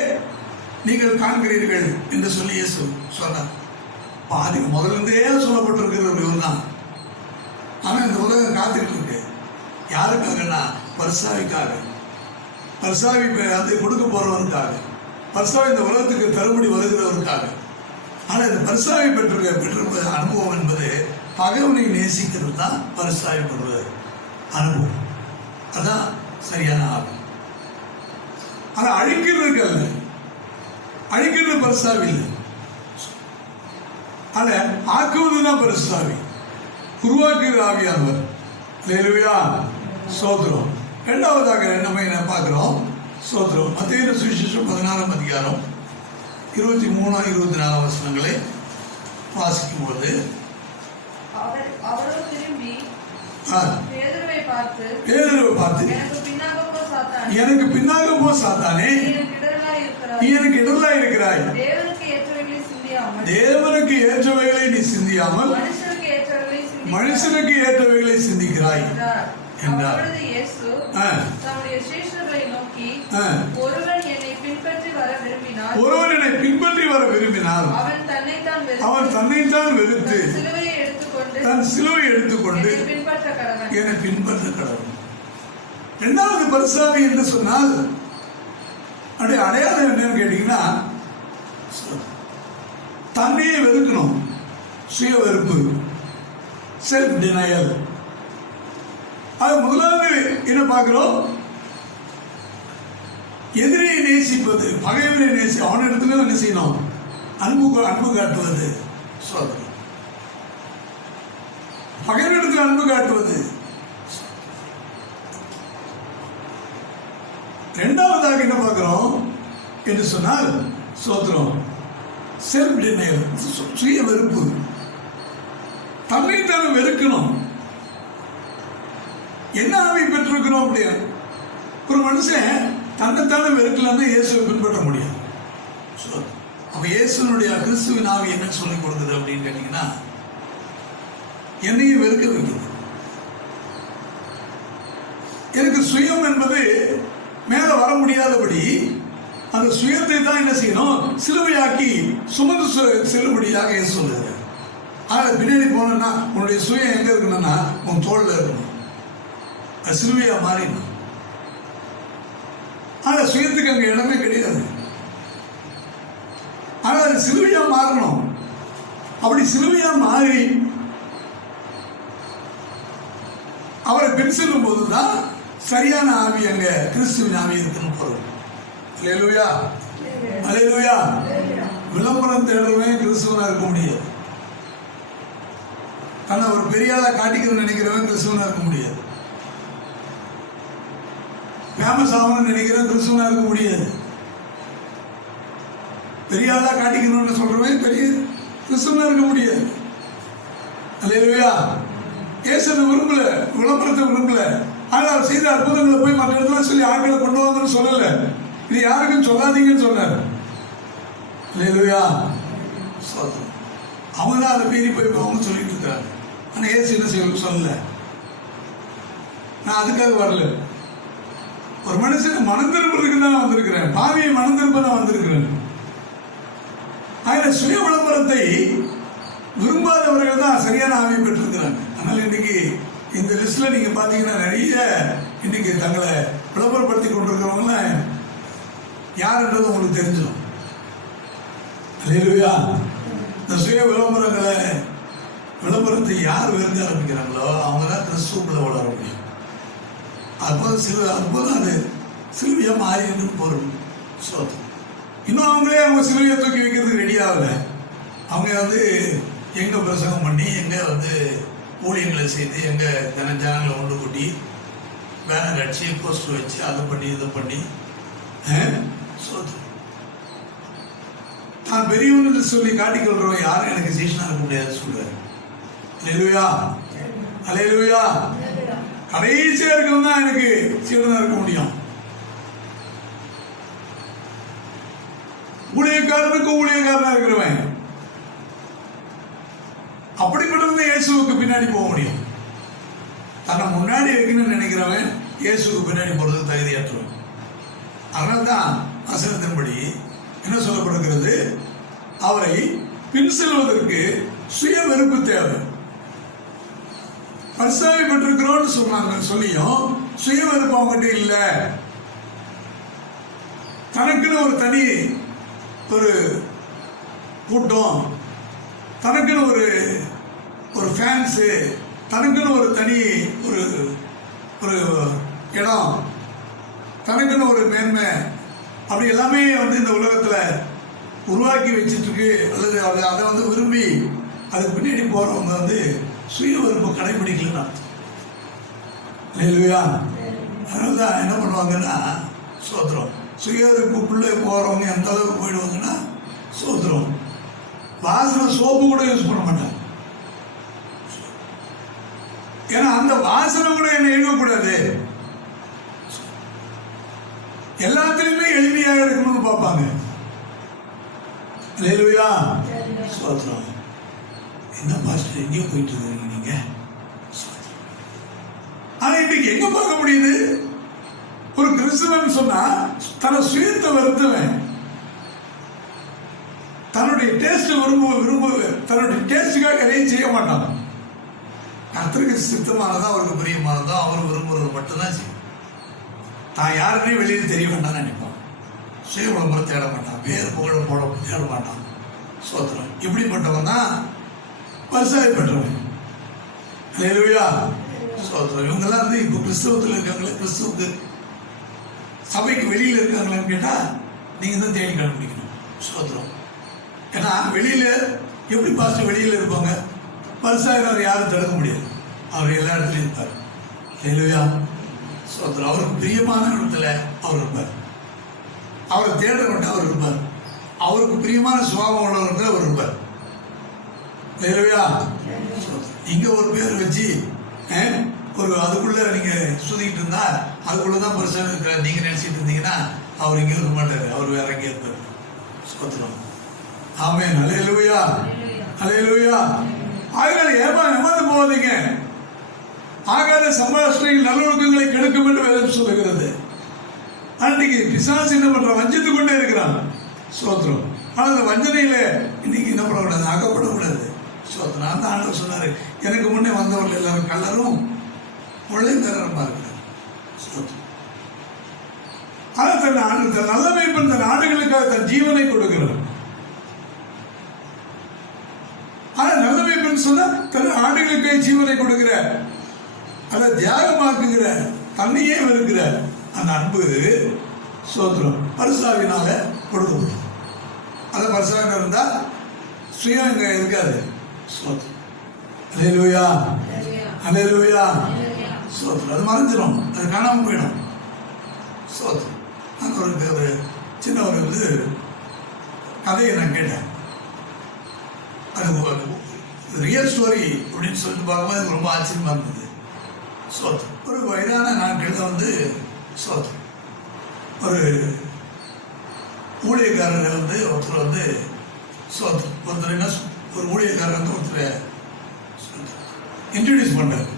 நீங்கள் காண்கிறீர்கள் என்று சொல்லி இயேசு சொன்னார். ஆதி முதலிருந்தே சொல்லப்பட்டிருக்கிறவர் இவர் தான். ஆனா இந்த உலகம் காத்துக்கிட்டு இருக்கு. யாருக்காகனா? பரிசாவிக்காக. பரிசாவி அதை கொடுக்க போறவருக்காக. பரிசாவி இந்த உலகத்துக்கு தரும்படி வருகிறவருக்காக. ஆனா இந்த பரிசாவி பெற்றிருப்ப அனுபவம் என்பது பகைவனை நேசிக்கிறது தான் பரிசாவி பெறுவது அனுபவம். அதான் சரியான ஆகும். ஆனா அழிக்கிறதுக்கு அல்ல, அழிக்கிறது பரிசாவி இல்லை. ஆனா ஆக்குவதுதான் பரிசாவி. உருவாக்குகிற ஆவியானவர். அல்லேலூயா. சோத்திரம். இரண்டாவதாக நம்ம என்ன பார்க்கிறோம்? சோத்திரம். மத்தேயு சுவிசேஷம் 16ஆம் அதிகாரம் 23, 24 வசனங்களை வாசிக்கும் போது பேதுருவை பார்த்து எனக்கு பின்னாக போ சாத்தானே, நீ எனக்கு இடரலா இருக்கிறாய். தேவனுக்கு ஏற்றவைகளை நீ சிந்தியாமல் மனுஷருக்கு ஏற்றவைகளை சிந்திக்கிறாய் மனுஷனுக்கு ஏற்றவைகளை சிந்திக்கிறாய் என்றார். என்றார். அப்பொழுது இயேசு ஆ, தம்முடைய சீஷர்களை நோக்கி, ஆ. ஒருவன் என்னை பின்பற்றி வர விரும்பினால் ஒருவன் என்னை பின்பற்றி வர விரும்பினால் அவன் தன்னைத்தான் அவன் தன்னைத்தான் வெறுத்து தன் சிலுவையை எடுத்துக்கொண்டு தன் சிலுவை எடுத்துக்கொண்டு என்னை பின்பற்ற கடவன். என்னை பின்பற்ற கடவுள். இரண்டாவது பரிசாவி என்று சொன்னால் அப்படியே அடையாளம் என்னன்னு கேட்டீங்கன்னா தன்னையே வெறுக்கணும். சுய வெறுப்பு, செல்ஃப் டினையல். அது முதலாவது என்ன பார்க்கிறோம்? எதிரியை நேசிப்பது, பகைவரை அவனிடத்துல என்ன செய்யணும்? அன்பு காட்டுவது. பகைவரிடத்தில் அன்பு காட்டுவது. இரண்டாவதாக என்ன பார்க்கிறோம் என்று சொன்னால் சோத்திரம், செல்ஃப் டினையல், சுய வெறுப்பு. தன்னைத்தானே வெறுக்கணும். என்ன ஆவி பெற்றிருக்கிறோம்? அப்படியா ஒரு மனுஷன் தன்னைத்தானே வெறுக்கலன்னா இயேசுவை பின்பற்ற முடியும். அப்ப இயேசுனுடைய கிறிஸ்துவின் ஆவி என்ன சொல்லிக் கொடுக்குது அப்படின்னு கேட்டீங்கன்னா, என்னையும் வெறுக்க வைக்குது. எனக்கு சுயம் என்பது மேல வர முடியாதபடி அந்த சுயத்தை தான் என்ன செய்யணும்? சிலுவையாக்கி சுமந்து செல்லுபடியாக இயேசு சொல்லுகிறார். ஆக பின்னாடி போனோம்னா உன்னுடைய சுயம் எங்க இருக்கணும்னா உன் தோல்ல இருக்கணும். அது சிலுவையா மாறிடணும். ஆனா சுயத்துக்கு அங்க இடமே கிடையாது. ஆனா அது சிலுவையா மாறணும். அப்படி சிலுவையா மாறி அவரை பின் செல்லும் போதுதான் சரியான ஆவி அங்க கிறிஸ்துவின் ஆவி இருக்குன்னு பொருள். அல்லேலூயா, அல்லேலூயா. விளம்பரம் தேடுறவன் கிறிஸ்துவனா இருக்க முடியாது. ஆனா ஒரு பெரிய ஆளா காட்டிக்கிறன்னு நினைக்கிறவன் கிறிஸ்துவனா இருக்க முடியாது. ஃபேமஸ் ஆகணும்னு நினைக்கிறவன் கிறிஸ்துவனா இருக்க முடியாது. பெரிய ஆளா காட்டிக்கணும்னு சொல்றவன் பெரிய கிறிஸ்துவனா இருக்க முடியாது. அல்லேலூயா. இயேசு விரும்பல, விளம்பரத்தை விரும்பல. ஆனால் செய்த அற்புதங்களை போய் மற்ற இடத்துல சொல்லி ஆட்களை கொண்டு வந்தோம்னு சொல்லல. இது யாருக்கும் சொல்லாதீங்கன்னு சொன்னார். அல்லேலூயா. அவங்க தான் அதை மீறி போய் அவங்க சொல்லிட்டு இருக்காங்க. ஆனா இயேசு என்ன சொல்லல. நான் அதுக்காக வரல. ஒரு மனுஷன் மனம் திரும்புறதுக்கு தான் வந்திருக்கிறேன். பாவியை மனம் திரும்ப நான் வந்திருக்கிறேன். ஆக சுய விளம்பரத்தை விரும்பாதவர்கள் தான் சரியான ஆவியை பெற்றிருக்கிறாங்க. அதனால இன்னைக்கு இந்த லிஸ்ட்ல நீங்க பாத்தீங்கன்னா நிறைய இன்னைக்கு தங்களை விளம்பரப்படுத்தி கொண்டிருக்கிறவங்க யாருன்றது உங்களுக்கு தெரிஞ்சிடும். அல்லேலூயா. இந்த சுய விளம்பரத்தை யார் விருந்த ஆரம்பிக்கிறாங்களோ அவங்க தான் கிறிஸ்துவுக்குள்ள வளர முடியும். அப்போதான் அது சிலுவையா மாறி பொருள். இன்னும் அவங்களே அவங்க சிலுவையை தூக்கி வைக்கிறதுக்கு ரெடி ஆகல. அவங்க எங்க பிரசங்கம் பண்ணி, எங்க ஊழியங்களை செய்து, எங்க ஜனங்களை ஒன்று கூட்டி பேனர் அடிச்சு போஸ்டர் வச்சு அதை பண்ணி இதை பண்ணி தான் பெரியவன்னு சொல்லி காட்டிக்கொள்றவன் யாரும் எனக்கு சீஷனா இருக்க முடியாது சொல்றாரு. அல்லேலூயா, அல்லேலூயா. கடைசியா இருக்கவன் தான் எனக்கு சீடனா இருக்க முடியும். ஊழியக்காரனுக்கு ஊழியக்காரனா இருக்கிறவன் அப்படிப்பட்ட இயேசுவுக்கு பின்னாடி போக முடியும். தன்னை முன்னாடி வைக்கணும்னு நினைக்கிறவன் இயேசுக்கு பின்னாடி போறது தகுதியற்றவன். அதனால்தான் வசனத்தின்படி என்ன சொல்லப்படுகிறது? அவரை பின் செல்வதற்கு சுய வெறுப்பு தேவை. பரிசாவை பெற்றிருக்கிறோம்னு சொன்னாங்க. சொல்லியும் சுய வெறுப்பு அவங்ககிட்ட இல்ல. தனக்குன்னு ஒரு தனி ஒரு கூட்டம், தனக்குன்னு ஒரு ஃபேன்ஸு, தனக்குன்னு ஒரு தனி ஒரு இடம், தனக்குன்னு ஒரு மேன்மை, அப்படி எல்லாமே இந்த உலகத்தில் உருவாக்கி வச்சுட்டு இருக்கு. அல்லது அதை விரும்பி அதுக்கு பின்னாடி போறவங்க சுய வெறுப்பு கடைபிடிக்கலன்னு அர்த்தம். இல்லையா? அதனால தான் என்ன பண்ணுவாங்கன்னா சோத்திரம், சுய வெறுப்புக்குள்ளே போறவங்க எந்த அளவுக்கு போயிடுவாங்கன்னா சோத்திரம், வாசனை சோப்பு கூட யூஸ் பண்ண மாட்டாங்க. ஏன்னா அந்த வாசனை கூட என்ன எழுதக்கூடாது. எல்லாத்திலுமே எளிமையாக இருக்கணும்னு பார்ப்பாங்க. அல்லேலூயா. ஸ்தோத்திரம். என்ன பாஸ்டர் எங்கேயோ போயிட்டு இருக்கீங்க நீங்க? ஸ்தோத்திரம். ஆனா இன்னைக்கு எங்க பார்க்க முடியுது? ஒரு கிறிஸ்தவன் சொன்னா தன்னை சுயத்தை வருத்துவன், தன்னுடைய டேஸ்ட் விரும்புவது, தன்னுடைய டேஸ்டுக்காக எதையும் செய்ய மாட்டான். கர்த்தருக்கு சித்தமானதா, அவருக்கு பிரியமானதா, அவர் விரும்புறது மட்டும்தான் செய்யும். தான் யாருன்னே வெளியில் தெரிய வேண்டாம்னு நினைப்பான். சுய விளம்பரம் தேட மாட்டான், பேர் புகழ போட தேட மாட்டான். சோத்திரம். இப்படிப்பட்டவன் தான் பரிசாய் பெற்றவன். அல்லேலூயா. சோத்திரம். இவங்கெல்லாம் வந்து இப்போ கிறிஸ்தவத்தில் இருக்காங்களே, கிறிஸ்துவுக்கு சபைக்கு வெளியில் இருக்காங்களான்னு கேட்டா நீங்க தான் தேடி கண்டுபிடிக்கணும். சோத்திரம். ஏன்னா வெளியில எப்படி பாஸ்டர் வெளியில இருப்பாங்க? பரிசாயிரம் யாரும் தடுக்க முடியாது. அவர் எல்லா இடத்துலையும் இருப்பார். அல்லேலூயா. சோத்திரம். அவருக்கு பிரியமான இடத்துல அவர் இருப்பார். அவரை தேடுறவன்ட்டு அவர் இருப்பார். அவருக்கு பிரியமான சுபாவம் உள்ளவர்கிட்ட அவர் இருப்பார். அல்லேலூயா. இங்க ஒரு பேர் வச்சு ஒரு அதுக்குள்ள நீங்க சுத்திக்கிட்டு இருந்தா அதுக்குள்ளதான் பெருசா இருக்கிற நீங்க நினைச்சிட்டு இருந்தீங்கன்னா அவர் இங்க இருக்க மாட்டாரு, அவர் வேற எங்கே இருப்பாரு. சோத்திரம். ஆமென். அல்லேலூயா. அல்லேலூயா. ஆகையால் ஏமாந்து போவதீங்க. ஆகாத சம்பாஷணைகள் நல்லொழுக்கங்களை கெடுக்கும் என்று வேதம் சொல்லுகிறது. அன்னைக்கு பிசாசு என்ன பண்ற? வஞ்சித்து கொண்டே இருக்கிறான். சோத்திரம். ஆனா அந்த வஞ்சனையில இன்னைக்கு என்ன பண்ணக்கூடாது? அகப்படக்கூடாது. சோத்திரம். அந்த ஆண்டவர் சொன்னாரு, எனக்கு முன்னே வந்தவர்கள் எல்லாரும் கல்லரும் கொள்ளைக்காரமா இருக்கிறார். ஆனா தன் நல்ல மேய்ப்பன் தன் ஆடுகளுக்காக தன் ஜீவனை கொடுக்கிறார். ஆனா நல்ல மேய்ப்பன் சொன்னா தன் ஆடுகளுக்காக ஜீவனை கொடுக்கிற, அதை தியாகமாக்குகிற, தன்னையே வெறுக்கிற அந்த அன்பு சோத்திரம் பரிசாவினால கொடுக்கப்படும். அந்த பரிசாவின இருந்தா சுயம் இங்க இருக்காது. சோத்திரம். அல்லேலூயா. அல்லேலூயா. சோத்திரம். அது மறைஞ்சிடும், அது காணாம போயிடும். சோத்திரம். அங்கே ஒரு சின்ன ஒரு இது கதையை நான் கேட்டேன். அது ரியல் ஸ்டோரி அப்படின்னு சொல்லிட்டு பார்க்கும்போது எனக்கு ரொம்ப ஆச்சரியமா இருந்தது. சோத்திரம். ஒரு வயதான நாட்களில் வந்து சோத்திரம் ஒரு ஊழியக்காரர் வந்து ஒருத்தர் வந்து சோத்திரம் ஒருத்தர் என்ன ஒரு ஊழியக்காரர் வந்து ஒருத்தர் இன்ட்ரடியூஸ் பண்ணார்.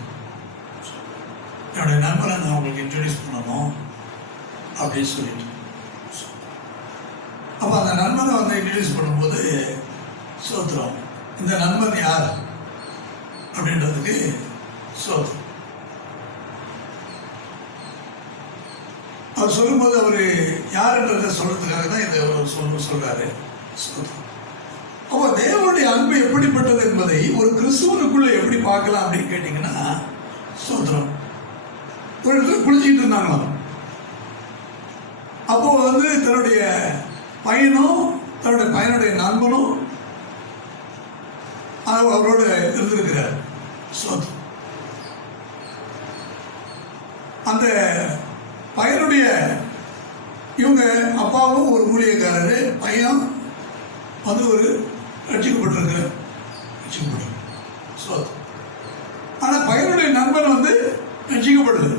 என்னுடைய நண்பரை நான் உங்களுக்கு இன்ட்ரடியூஸ் பண்ணணும் அப்படின்னு சொல்லிட்டு. அப்போ அந்த நண்பனை வந்து இன்ட்ரடியூஸ் பண்ணும்போது சோத்திரம் இந்த நண்பன் யார் அப்படின்றதுக்கு சோத்திரம் அவர் சொல்லும்போது அவர் யாருன்றதை சொல்றதுக்காக தான் இதை சொல்றாரு. அப்போ தேவனுடைய அன்பு எப்படிப்பட்டது என்பதை ஒரு கிறிஸ்துவனுக்குள்ள எப்படி பார்க்கலாம் அப்படின்னு கேட்டீங்கன்னா, சோத்திரம் ஒரு இடத்துல குளிச்சுட்டு இருந்தாங்களாம். அப்போ வந்து தன்னுடைய பையனும் தன்னுடைய பையனுடைய நண்பனும் அவரோட இருந்திருக்கிறார். சோத்திரம். அந்த பையனுடைய இவங்க அப்பாவும் ஒரு ஊழியக்காரரு, பையன் வந்து ஒரு ரட்சிக்கப்பட்டிருக்க. ஆனா பையனுடைய நண்பன் வந்து ரட்சிக்கப்படுது.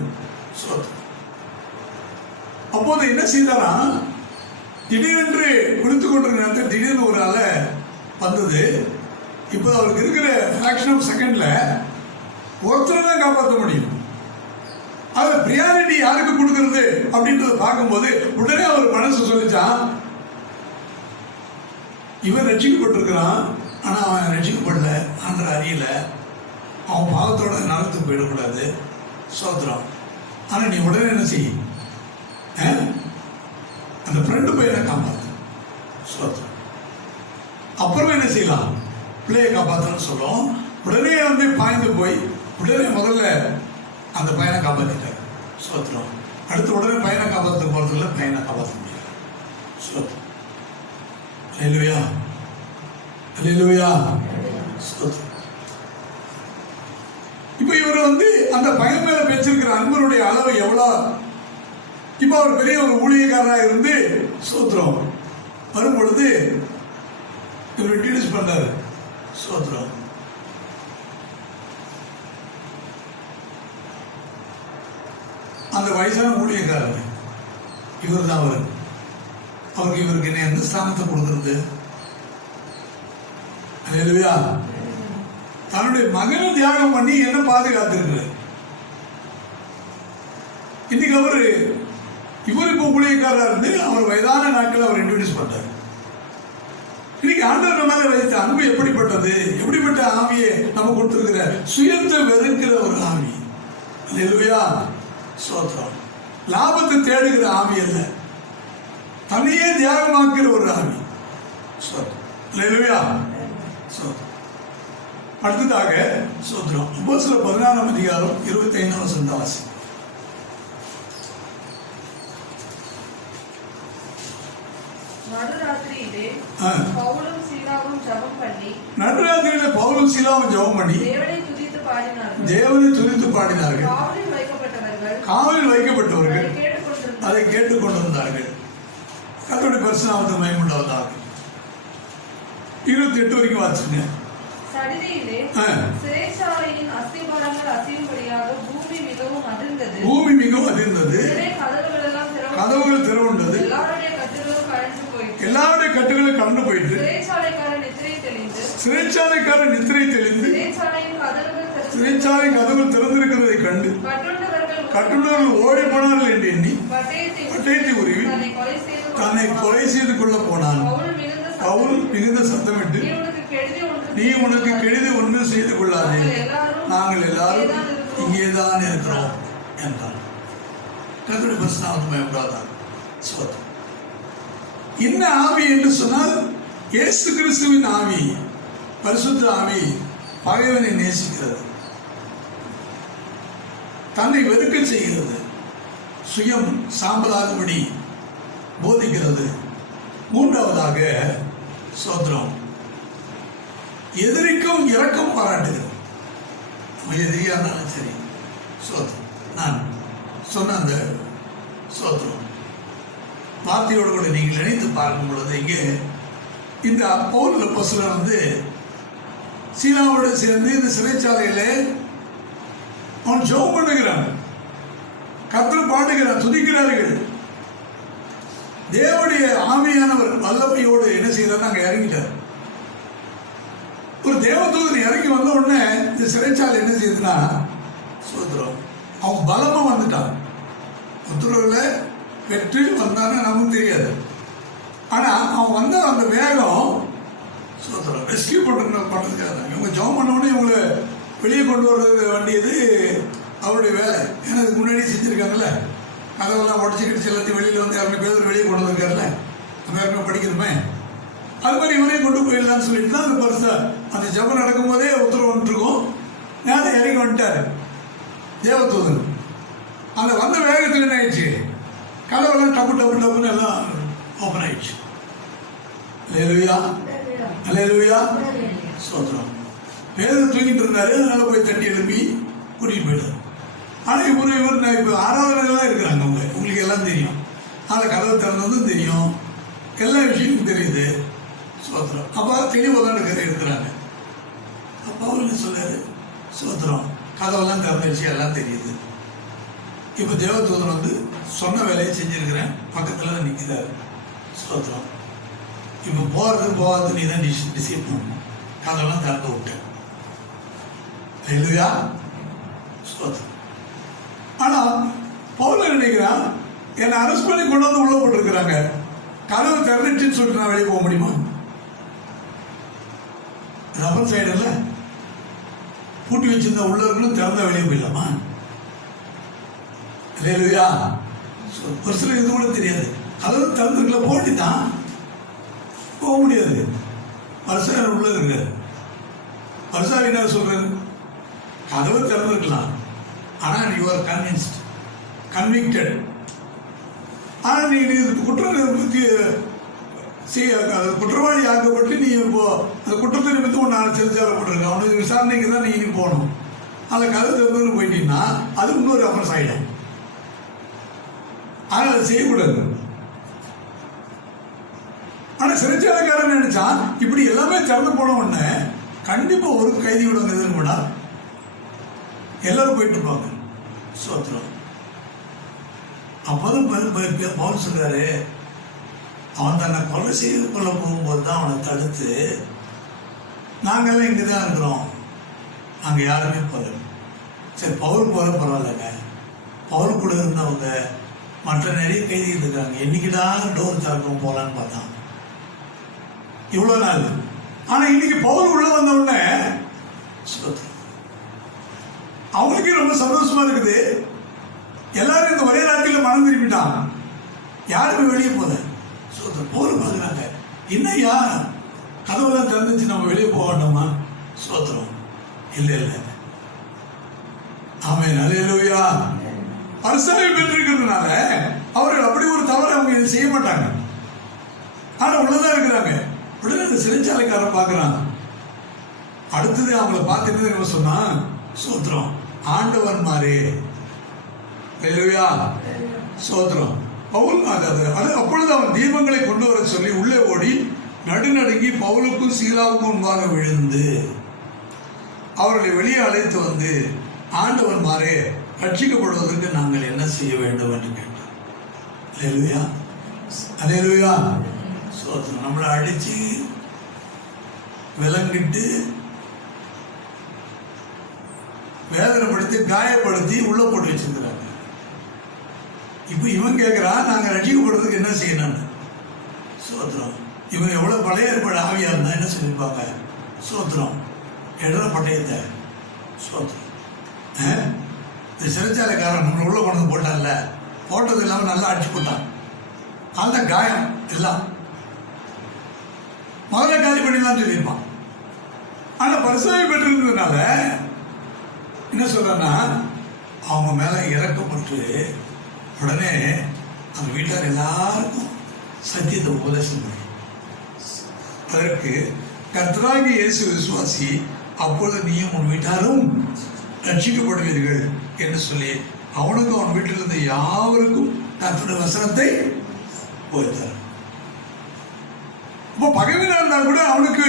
அப்போது என்ன செய்தாரா, திடீரென்று குளித்துக் கொண்டிருக்கிற நேரத்தில் திடீர்னு ஒரு அலை வந்தது. இப்போ அவருக்கு இருக்கிற ஃபிராக்ஷன் ஆஃப் செகண்ட்ல ஒருத்தரை தான் காப்பாற்ற முடியும். அது பிரியாரிட்டி யாருக்கு கொடுக்கிறது அப்படின்றத பார்க்கும்போது உடனே அவர் மனசு சொல்லிச்சான், இவன் ரட்சிக்கப்பட்டிருக்கிறான், ஆனா அவன் ரட்சிக்கப்படல, ஆண்டவர் அறியல, அவன் பாவத்தோட நரத்துக்கு போயிடக்கூடாது. சோத்திரம். ஆனா நீ உடனே என்ன செய்ய, அந்த ஃப்ரெண்டு பையனை காப்பாத்து. சோத்திரம். அப்புறம் என்ன செய்யலாம், பிள்ளையை காப்பாற்றணும்னு சொல்லும். உடனே வந்து பாய்ந்து போய் உடனே முதல்ல அந்த பையனை காப்பாற்றிட்டார். சோத்திரம். அடுத்து உடனே பையனை காப்பாற்ற போறதில்ல, பையனை காப்பாற்ற முடியாது. சோத்திரம். அல்லேலூயா. அல்லேலூயா. சோத்திரம். இப்ப இவர் வந்து அந்த பையன் மேல பேச்சிருக்கிற அன்பருடைய அளவு எவ்வளவு. இப்ப அவர் பெரிய ஒரு ஊழியக்காரராக இருந்து சோத்திரம் வரும்பொழுது இவர் இன்ட்ரடியூஸ் பண்ணாரு. சோத்திரம். அந்த வயசான ஊழியக்காரர் இவர் தான். அவருக்கு என்ன எந்த ஸ்தானத்தை கொடுக்கறது? அல்லேலூயா. தன்னுடைய மகனை தியாகம் பண்ணி என்ன பாதுகாத்திருக்கிறார். இன்னைக்கு இவர் இப்போ ஊழியக்காரா இருந்து அவர் வயதான நாட்கள் அவர் இன்ட்ரோடியூஸ் பண்றாரு. இன்னைக்கு ஆண்டவர் மேல வைத்த அன்பு எப்படிப்பட்டது, எப்படிப்பட்ட ஆவியை நம்ம கொடுத்திருக்கிற, சுயத்தை வெறுக்கிற ஒரு ஆவி. அல்லேலூயா. ஸ்தோத்திரம். லாபத்தை தேடுகிற ஆவி அல்ல, தன்னையே தியாகமாக்குற ஒரு ஆவி. ஸ்தோத்திரம். அல்லேலூயா. ஸ்தோத்திரம். அடுத்ததாக ஸ்தோத்திரம். அப்போஸ்தலர் 16ஆம் அதிகாரம் 25ஆம் வசனம் வாசி. நடுராத்திரியிலே பவுலும் சீலாவும் ஜெபம் பண்ணி தேவனை துதித்து பாடினார்கள். காவலில் வைக்கப்பட்டவர்கள் அதை கேட்டுக்கொண்டிருந்தார்கள். கர்த்தருடைய பரிசுத்த மகிமையுண்டாவதாக. 28 வரைக்கும் வாசிங்க. சடிதியிலே சிறைச்சாலையின் அஸ்திபாரங்கள் அசையும்படியாக பூமி மிகவும் அதிர்ந்தது. கதவுகள் திறவுண்டது. எல்லாருடைய கட்டுகளும் கலந்து போயிட்டு சிறைச்சாலைக்காரன் நித்திரை தெளிந்து சிறைச்சாலை கதவுகள் திறந்திருக்கிறதை கண்டு கட்டுள்ளவர்கள் ஓடி போனார்கள் என்று எண்ணி பட்டயத்தை உருவி தன்னை கொலை செய்து கொள்ள போனான். பவுல் மிகுந்த சத்தமிட்டு, நீ உனக்கு கெடுதி ஒன்று செய்து கொள்ளாதே, நாங்கள் எல்லாரும் இங்கேதான் இருக்கிறோம் என்றார். கர்த்தருடைய பரிசுத்த மகிமையுண்டாவதாக. ஸ்தோத்திரம். என்ன ஆவி என்று சொன்னால் இயேசு கிறிஸ்துவின் ஆவி, பரிசுத்த ஆவி பகைவனை நேசிக்கிறது, தன்னை வெறுக்க செய்கிறது, சுயம் சாம்பலாகும்படி போதிக்கிறது. மூன்றாவதாக ஸ்தோத்திரம், எதிரிக்கும் இரக்கம் பாராட்டுகிறது. நம்ம எதிரியா இருந்தாலும் சரி, ஸ்தோத்திரம். நான் சொன்ன அந்த ஸ்தோத்திரம் வார்த்தையோடு கூட நீங்கள் இணைத்து பார்க்கும் பொழுது இங்கே இந்த பவுல் அப்போஸ்தலன் சீலாவோடு சேர்ந்து இந்த சிறைச்சாலையிலே அவன் ஜெபம் பண்ணுகிறான், கர்த்தரை பாடுகிறான், துதிக்கிறார்கள். தேவனுடைய ஆவியானவர் வல்லமையோடு என்ன செய்யறாரு, அங்கே இறங்கிட்டார். ஒரு தேவதூதன் இறங்கி வந்த உடனே இந்த சிறைச்சாலை என்ன செய்யுதுன்னா, சோதரம், அவன் பலமா வந்துட்டான். உத்தரவுல வெற்றி வந்தான்னு நமக்கு தெரியாது. ஆனா அவன் வந்த அந்த வேகம் சோதரம் ரெஸ்கியூ பண்ணுறதுக்காக தான். இவங்க ஜெபம் பண்ண உடனே இவங்களை வெளியே கொண்டு வர்றது வேண்டியது அவருடைய வேலை. ஏன்னா அதுக்கு முன்னாடி செஞ்சுருக்காங்கல்ல, கதவெல்லாம் உடச்சிக்கிட்டு எல்லாத்தையும் வெளியில் வந்து 200 பேர் வெளியே கொண்டு வந்திருக்காருல்ல, நம்ம யாருமே படிக்கிறோமே, அது மாதிரி இவரையும் கொண்டு போயிடலான்னு சொல்லிட்டு தான் அந்த பரிசா அந்த ஜெபம் நடக்கும் போதே உத்தரவு வந்துருக்கும். நேரம் இறங்கி வந்துட்டாரு தேவதூதன். அந்த வந்த வேகத்தில் என்ன ஆயிடுச்சு, கதவெல்லாம் டப்பு டப்பு டப்புன்னு எல்லாம் ஓப்பன் ஆயிடுச்சு. அல்லேலூயா, அல்லேலூயா, ஸ்தோத்திரம். பேதர் தூங்கிட்டு இருந்தாரு, அதனால போய் தட்டி எழுப்பி கூட்டிட்டு போயிட்டார். ஆனால் இவர் இப்போ ஆராதனைலாம் இருக்கிறாங்க, உங்களுக்கு எல்லாம் தெரியும். அதை கதவை திறந்ததும் தெரியும், எல்லா விஷயமும் தெரியுது. ஸ்தோத்திரம். அப்போ தெளிவாக தான் இருக்கிறாங்க. அப்போ அவர் என்ன சொன்னார், ஸ்தோத்திரம், கதவெல்லாம் திறந்துருச்சு, எல்லாம் தெரியுது. இப்போ தேவதூதன் சொன்ன வேலையை செஞ்சிருக்கிறேன், பக்கத்தில் தான் நிற்கிறாரு. ஸ்தோத்திரம். இப்போ போகிறது நீ தான் டிசைட் பண்ணணும். கதவெல்லாம் திறந்து விட்டேன். இல்லையா? ஸ்தோத்திரம். ஆனால் பவுல் நினைக்கிறான், என்னை அரெஸ்ட் பண்ணி கொண்டு வந்து உள்ள போட்டுருக்கிறாங்க, கதவு திறந்துச்சுன்னு சொல்லிட்டு நான் வெளியே போக முடியுமா? ரப்பர் சைடு இல்லை, பூட்டி வச்சிருந்த உள்ள இருக்கணும், திறந்தா வெளியே போயிடலாமா? இல்லையா? ஒரு சில இது கூட தெரியாது, கதவு திறந்துக்கல போட்டி தான் போக முடியாது. வருஷம் உள்ள இருக்கு. வருஷம் என்ன சொல்றாரு, கதவு திறந்துருக்கலாம், ஆனால் யூ ஆர் கன்விக்டட். ஆனால் நீ குற்றவாளி ஆக்கப்பட்டு நீ இப்போ அந்த குற்றத்தை நிமித்தம் ஒன்று சிறைச்சாலைப்பட்டிருக்க, அவனுக்கு விசாரணைக்கு தான் நீ இனி போகணும். அந்த கதவு திறந்து போயிட்டீங்கன்னா அது இன்னொரு அஃபென்ஸ் ஆகிடும். ஆனால் அதை செய்யக்கூடாது. ஆனால் சிறைச்சாலைக்காரன் நினைச்சா இப்படி எல்லாமே திறந்து போன உடனே கண்டிப்பாக ஒரு கைதி விடுங்கிறதுன்னு கூட எல்லாரும் போயிட்டு இருப்பாங்க. ஸ்தோத்திரம். அப்போதான் பவுல் சொல்றாரு, அவன் தன்னை கொலை செய்து கொள்ள போகும்போது தான் அவனை தடுத்து நாங்கள்லாம் இங்கே தான் இருக்கிறோம், நாங்கள் யாருமே போகல. சரி, பவுல் போல பரவாயில்லைங்க, பவுல் கூட இருந்தவங்க மற்ற நிறைய கைதிகள் இருக்காங்க, என்னைக்குடா டோர் திறக்கும் போகலான்னு பார்த்தான் இவ்வளோ நாள். ஆனால் இன்னைக்கு பவுல் உள்ள வந்த உடனே அவங்களுக்கே ரொம்ப சந்தோஷமா இருக்குது. எல்லாரும் இந்த ஒரே ராத்திரியில் மனம் திரும்பிட்டான், யாருமே வெளியே போல. பவுல் பார்க்குறாங்க, என்னையா கதவுலாம் திறந்துச்சு, நம்ம வெளியே போக வேண்டாமா? சோத்திரம் இல்லை இல்லை. ஆமென், அல்லேலூயா. பரிசாவை பெற்றிருக்கிறதுனால அவர்கள் அப்படி ஒரு தவறு அவங்க இதை செய்ய மாட்டாங்க. ஆனா உள்ளதான் இருக்கிறாங்க. உடனே அந்த சிறைச்சாலைக்காரன் பார்க்கிறான். அடுத்தது அவங்கள பார்த்துட்டு என்ன சொன்னா, சோத்திரம் ஆண்டவன் மாறே, அல்லேலூயா, சோத்திரம். பவுல் அப்பொழுது அவன் தீபங்களை கொண்டு வர சொல்லி உள்ளே ஓடி நடுநடுங்கி பவுலுக்கும் சீலாவுக்கும் முன்பாக விழுந்து அவர்களை வெளியே அழைத்து வந்து, ஆண்டவன் மாறே, ரட்சிக்கப்படுவதற்கு நாங்கள் என்ன செய்ய வேண்டும் என்று கேட்டார். அல்லேலூயா, அல்லேலூயா, சோத்திரம். நம்மளை அடிச்சு விலங்கிட்டு வேதனைப்படுத்தி காயப்படுத்தி உள்ள போட்டு வச்சிருக்கிறாங்க. இப்ப இவன் கேட்கிறான், நாங்க ரட்சிக்கப்படுறதுக்கு என்ன செய்யணும்? சோத்திரம். இவன் எவ்வளவு பழைய ஏற்பாடு ஆவியா இருந்தா என்ன சொல்லியிருப்பாங்க? சோத்திரம், எடுற பட்டயத்தை. சோத்திரம். இந்த சிறைச்சாலைக்காரன் நம்மளை உள்ள கொண்டு போட்டான்ல, போட்டது இல்லாமல் நல்லா அடிச்சு போட்டான். அந்த காயம் எல்லாம் முதல்ல காலி பண்ணிடலாம் சொல்லியிருப்பான். ஆனா பரிசாவை பெற்றிருந்ததுனால என்ன சொல்றேன்னா, அவங்க மேல இறக்கப்பட்டு உடனே அந்த வீட்டார் எல்லாருக்கும் சத்தியத்தை உபதேசம் பண்ணி, அதற்கு கர்த்தராகிய இயேசு விசுவாசி, அப்பொழுது நீயும் உன் வீட்டாரும் ரட்சிக்கப்படுவீர்கள் என்று சொல்லி அவனுக்கும் அவன் வீட்டில் இருந்த யாவருக்கும் கர்த்தருடைய வசனத்தை போய்த்தார். அப்போ பகைவனா இருந்தா கூட அவனுக்கு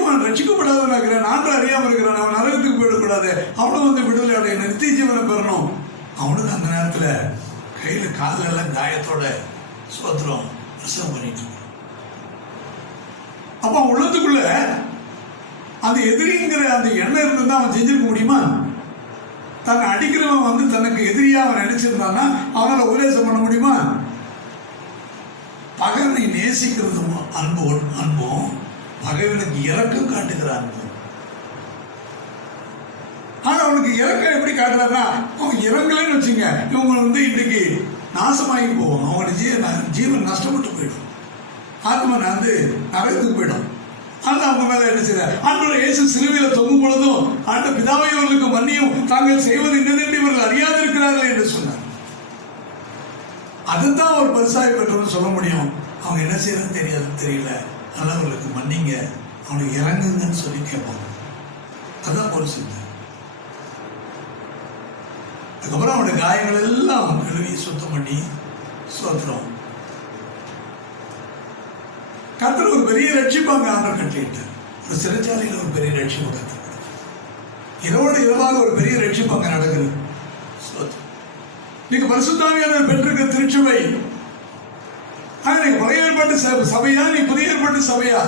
அவன் ரட்சிக்கப்படாதவன் இருக்கிறான், நான்கு அறியாம இருக்கிறான், அவன் நரகத்துக்கு போயிடக்கூடாது, அவனும் வந்து விடுதலை அடைய நித்திய ஜீவனை பெறணும். அவனுக்கு அந்த நேரத்தில் கையில காலில் எல்லாம் காயத்தோட சோத்திரம் பிரசவம் பண்ணிட்டு இருக்கான். அப்ப அவன் உள்ளத்துக்குள்ள அந்த எதிரிங்கிற அந்த எண்ணம் இருந்திருந்தா அவன் செஞ்சிருக்க முடியுமா? தன்னை அடிக்கிறவன் வந்து தனக்கு எதிரியா அவன் நினைச்சிருந்தான்னா அவனால உபதேசம் பண்ண முடியுமா? பகைவனை நேசிக்கிறதும் அன்பும் பகைவனுக்கு இரக்கம் காட்டுகிற அன்பு. ஆனா அவனுக்கு இறக்கம் எப்படி காட்டுறாருன்னா, அவன் இறங்கலன்னு வச்சுங்க, இவங்க வந்து இன்னைக்கு நாசமாகி போவோம், அவங்களுடைய ஜீவன் நஷ்டப்பட்டு போயிடும், ஆத்மா வந்து நரகத்துக்கு போயிடும். அது அவங்க மேல என்ன செய்யறாரு? ஆண்டவர் இயேசு சிலுவையில தொங்கும் பொழுதும் ஆண்ட பிதாவை அவர்களுக்கு மன்னியும், தாங்கள் செய்வது என்னதென்று இவர்கள் அறியாதிருக்கிறார்கள் என்று சொன்னார். அதுதான் ஒரு பரிசாயை பெற்றோம்னு சொல்ல முடியும். அவங்க என்ன செய்யறதுன்னு தெரியாது, தெரியல, அதனால அவர்களுக்கு மன்னிங்க, அவனுக்கு இறங்குங்கன்னு சொல்லி கேட்பாங்க. அதுதான் ஒரு சிந்தை. அதுக்கப்புறம் அவனுடைய காயங்கள் எல்லாம் கழுவி சுத்தம் பண்ணி சோத்திரம். கர்த்தர் ஒரு பெரிய ரட்சிப்பாங்க ஆண்டவர் கட்டிட்டார். ஒரு சிறைச்சாலையில் ஒரு பெரிய ரட்சிப்பு கற்றுக்கிறது, இரவோடு இரவாக ஒரு பெரிய ரட்சிப்பாங்க நடக்குது. நீங்க பரிசுத்தாவியானவர் பெற்றிருக்க திருச்சபை, பழைய ஏற்பாட்டு சபையா, நீ புதிய ஏற்பாட்டு சபையா?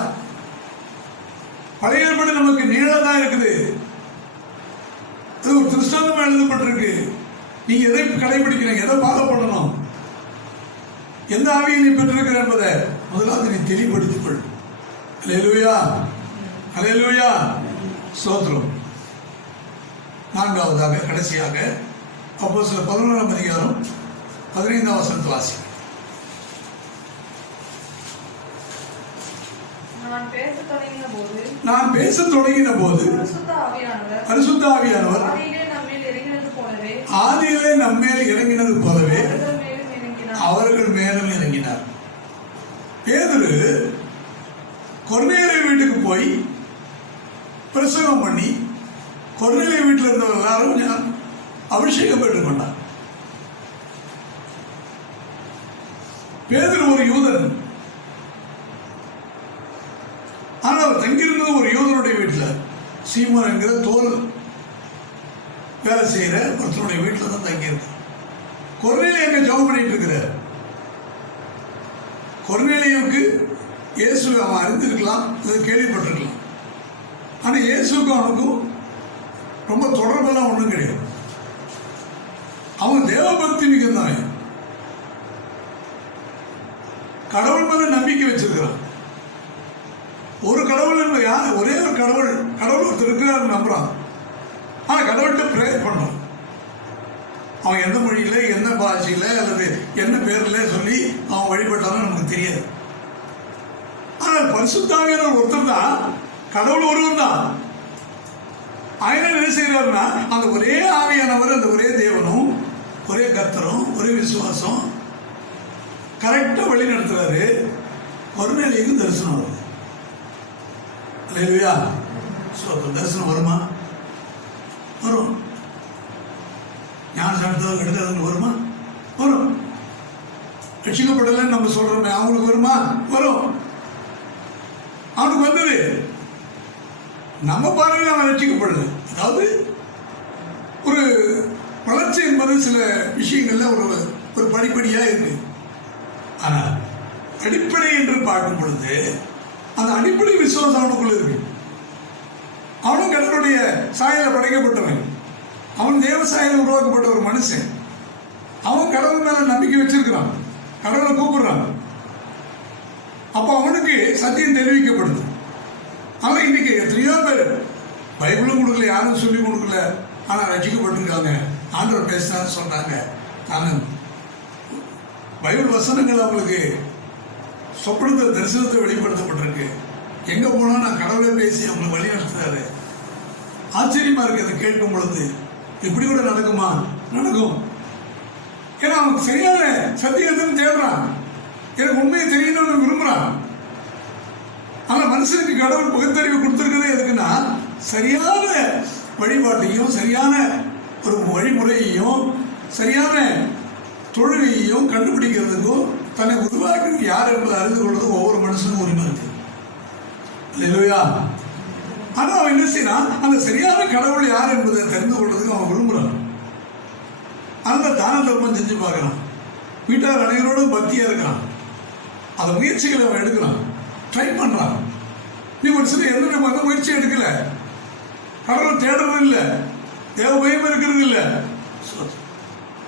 பழைய ஏற்பாடு நமக்கு நீளதான் இருக்குது, அது ஒரு திருஷ்டாந்தமா எழுதப்பட்டிருக்கு. நீங்க எதை கடைபிடிக்கிறீங்க, எதை ஃபாலோ பண்ணணும், எந்த ஆவியை நீ பெற்றிருக்கிற என்பதை முதலாவது நீ தெளிவுபடுத்திக் கொள். அல்லேலூயா, அல்லேலூயா, ஸ்தோத்திரம். நான்காவதாக கடைசியாக அப்போஸ்தலர் 11ஆம் அதிகாரம் 15ஆம் வசனத்தை வாசி. நான் பேசத் தொடங்கின போது பரிசுத்த ஆவியானவர் ஆதியிலே நம்மேல் இறங்கினது போலவே அவர்கள் மேலும் இறங்கினார். பேதுரு கொர்நேலிய வீட்டுக்கு போய் பிரசங்கம் பண்ணி கொர்நேலிய வீட்டில் இருந்தவர்கள் எல்லாரும் அபிஷேகம் பெற்றுக்கொண்டார். பேதுரு ஒரு யூதன், ஆனால் அவர் தங்கியிருந்தது ஒரு யூதனுடைய வீட்டில், சீமோன் என்கிற தோல் வேலை செய்யற ஒருத்தருடைய வீட்டில் தான் தங்கியிருக்கார். கொர்நேலியு எங்க ஜெபம் பண்ணிட்டு இருக்கிறார். கொர்நேலியுவுக்கு இயேசு அவன் அறிந்திருக்கலாம், கேள்விப்பட்டிருக்கலாம். ஆனால் இயேசுக்கும் அவனுக்கும் ரொம்ப தொடர்பெல்லாம் ஒன்றும் கிடையாது. அவன் தேவபக்தி மிகுந்தவன், கடவுள் மேல நம்பிக்கை வச்சிருக்கிறான். ஒரு கடவுள் என்பது யார்? ஒரே ஒரு கடவுள், கடவுள் ஒருத்தர் இருக்கிறார் நம்புறான். ஆனால் கடவுள்கிட்ட ப்ரேயர் பண்றான். அவன் எந்த மொழியில, என்ன பாஷையில, அல்லது என்ன பேர்ல சொல்லி அவன் வழிபட்டாலும் நமக்கு தெரியாது. ஆனால் பரிசுத்தாவியானவர் ஒருத்தர் தான், கடவுள் ஒருவர் தான். ஆயிரம் என்ன செய்யறாருன்னா, அந்த ஒரே ஆவியானவர், அந்த ஒரே தேவனும், ஒரே கர்த்தரும், ஒரே விசுவாசம் கரெக்டா வழி நடத்துறாரு. மறுநிலைக்கு தரிசனம் வருது. அல்லேலூயா. தரிசனம் வருமா? வரும். ஞான சாப்பிட்டதாக எடுத்து வருமா? வரும். ரட்சிக்கப்படலைன்னு நம்ம சொல்றோமே, அவங்களுக்கு வருமா? வரும். அவனுக்கு வந்தது. நம்ம பார்வையில் அவன் ரட்சிக்கப்படல. அதாவது ஒரு வளர்ச்சி என்பது சில விஷயங்கள்ல ஒரு படிப்படியா இருக்கு. ஆனால் அடிப்படை என்று பார்க்கும் பொழுது அந்த அடிப்படை விசுவாசம் அவனுக்குள்ள இருக்கு. அவனும் கடவுளுடைய சாயல படைக்கப்பட்டவன். அவன் தேவ சாயல உருவாக்கப்பட்ட ஒரு மனுஷன். அவன் கடவுள் மேல நம்பிக்கை வச்சிருக்கிறான், கடவுளை கூப்பிடுறான். அப்போ அவனுக்கு சத்தியம் தெரிவிக்கப்படுது. அவன் இன்னைக்கு எத்தனையோ பேர் பைபிளும் கொடுக்கல, யாரும் சொல்லி கொடுக்கல, ஆனா ரசிக்கப்பட்டிருக்காங்க. ஆண்டவர் பேசினான்னு சொல்றாங்க. ஆனால் பைபிள் வசனங்கள் அவங்களுக்கு சொப்பனத்தை, தரிசனத்தை வெளிப்படுத்தப்பட்டிருக்கு. எங்க போனா நான் கடவுளை பேசி அவங்களை வழி நடத்துறாரு. ஆச்சரியமா இருக்கு அதை கேட்கும் பொழுது. இப்படி கூட நடக்குமா? நடக்கும். ஏன்னா அவன் சரியான சத்தியத்தை தேடுறான். எனக்கு உண்மையை தெரியணும்னு விரும்புறான். ஆனா மனுஷனுக்கு கடவுள் பகுத்தறிவு கொடுத்திருக்கிறதே எதுக்குன்னா, சரியான வழிபாட்டையும், சரியான ஒரு வழிமுறையையும், சரியான தொழுகையையும் கண்டுபிடிக்கிறதுக்கும், தன்னை உருவாக்கி யார் என்பதை அறிந்து கொள்வதும் ஒவ்வொரு மனுஷனுக்கும் உரிமை இருக்கு. இல்லையா? ஆனா அவன் என்ன செய்யறான்? அந்த சரியான கடவுள் யார் என்பதை தெரிந்து கொள்வதுக்கு அவன் விரும்புறான். அந்த தான தர்மம் செஞ்சு பார்க்கறான். வீட்டார் அனைவரோடும் பக்தியா இருக்கிறான். அந்த முயற்சிகளை அவன் எடுக்கிறான், ட்ரை பண்றான். நீ ஒரு சில எந்த அந்த முயற்சி எடுக்கல, கடவுள் தேடுறது இல்லை, தேவ பயம் இருக்கிறது இல்லை.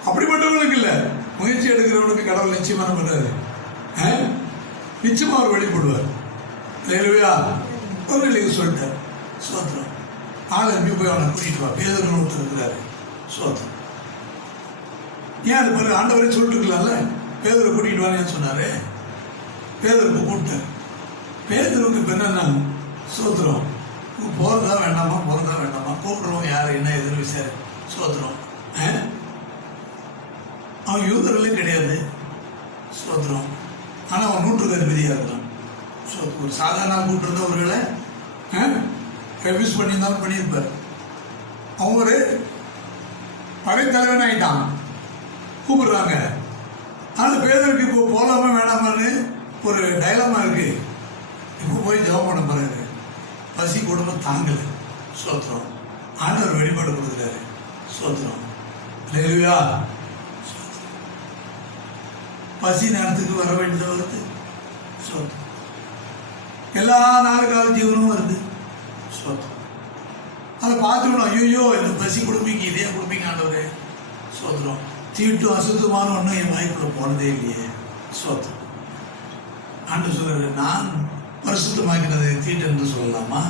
அப்படிப்பட்டவர்களுக்கு இல்லை, முயற்சி எடுக்கிறவனுக்கு கடவுள் நிச்சயமா பண்றாரு. நிச்சயமா அவர் வெளிப்படுவார். இல்லையா? ஒரு நிலைக்கு சொல்லிட்டார். சோத்திரம். ஆளை எப்படி போய் அவனை கூட்டிட்டு வா, பேதர்கள் ஒருத்தர் இருக்கிறாரு. சோத்திரம். ஏன் அது பிறகு ஆண்டவரே சொல்லிட்டு இருக்கலாம்ல, பேதரை கூட்டிட்டு வான்னு சொன்னாரு. பேதருக்கு கூப்பிட்டார். பேதருக்கு இப்ப என்னன்னா, சோத்திரம், போறதா வேண்டாமா, போறதா வேண்டாமா, கூப்பிடுறோம் யாரு என்ன எதிர்ப்பு விசாரி. சோத்திரம். அவன் யூதர்களே கிடையாது. சோத்திரம். ஆனா அவன் 100 அதிபதியா இருக்கான். ஒரு சாதாரண கூப்பிட்டு அவர்களை கன்ஃபியூஸ் பண்ணியிருந்தாலும் பண்ணியிருப்பார். அவங்க ஒரு படைத்தலைவன் ஆயிட்டான். கூப்பிடுறாங்க. ஆனால் பேதருக்கு இப்போ போலாமா வேணாமான்னு ஒரு டைலமா இருக்கு. இப்போ போய் ஜெபம் பண்ண போறாரு. பசி குடும்பம் தாங்கல. சோத்திரம். ஆண்டவர் வெளிப்பாடு கொடுக்குறாரு. சோத்திரம். இல்லையா? பசி நேரத்துக்கு வர வேண்டியது வருது. சோத்திரம். எல்லா நாளுக்கால ஜீவனும் வருது. சோத்திரம். அதை பார்த்துக்கணும். ஐயோ இந்த பசி கொடுப்பீங்க, இதே கொடுப்பீங்க ஆண்டவரே. சோத்திரம். தீட்டும் அசுத்தமான ஒன்றும் என் வாய்க்குள்ள போனதே இல்லையே. சோத்திரம். ஆண்டு சொல்றாரு, நான் பரிசுத்தமாக்கினது தீட்டு என்று சொல்லலாமா?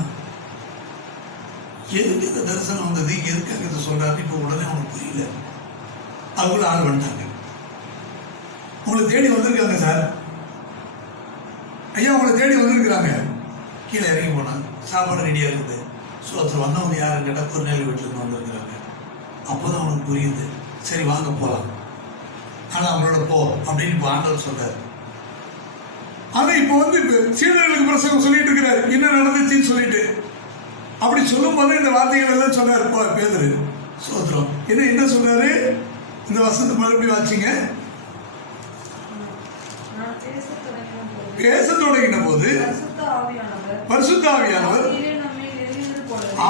எதுக்கு இந்த தரிசனம் வந்தது, எதுக்காக இதை சொல்றாரு இப்போ உடனே அவனுக்கு புரியல. அதுக்குள்ள ஆள் வந்துட்டாங்க. உங்களை தேடி வந்திருக்காங்க சார். ஐயா உங்களை தேடி வந்திருக்கிறாங்க. கீழே இறங்கி போனாங்க. சாப்பாடு ரெடியா இருக்குது. சோத்திரம். வந்தவங்க யாருன்னு கேட்டால் குறுநெல் வீட்டுல இருந்து வந்திருக்கிறாங்க. அப்போதான் அவனுக்கு புரியுது. சரி வாங்க போகலாம். ஆனா அவங்களோட போ அப்படின்னு இப்போ ஆண்டவர் சொல்றாரு. ஆனா இப்போ இப்ப சீடர்களுக்கு பிரசங்கம் சொல்லிட்டு இருக்கிறாரு, என்ன நடந்துச்சுன்னு சொல்லிட்டு. அப்படி சொல்லும் போது இந்த வார்த்தைகள் எல்லாம் சொல்றாரு பேதுரு. சோத்திரம். என்ன சொல்றாரு? இந்த வசனத்தை மறுபடியும் வாசிங்க. பேச தொடங்கின போது பரிசுத்த ஆவியானவர்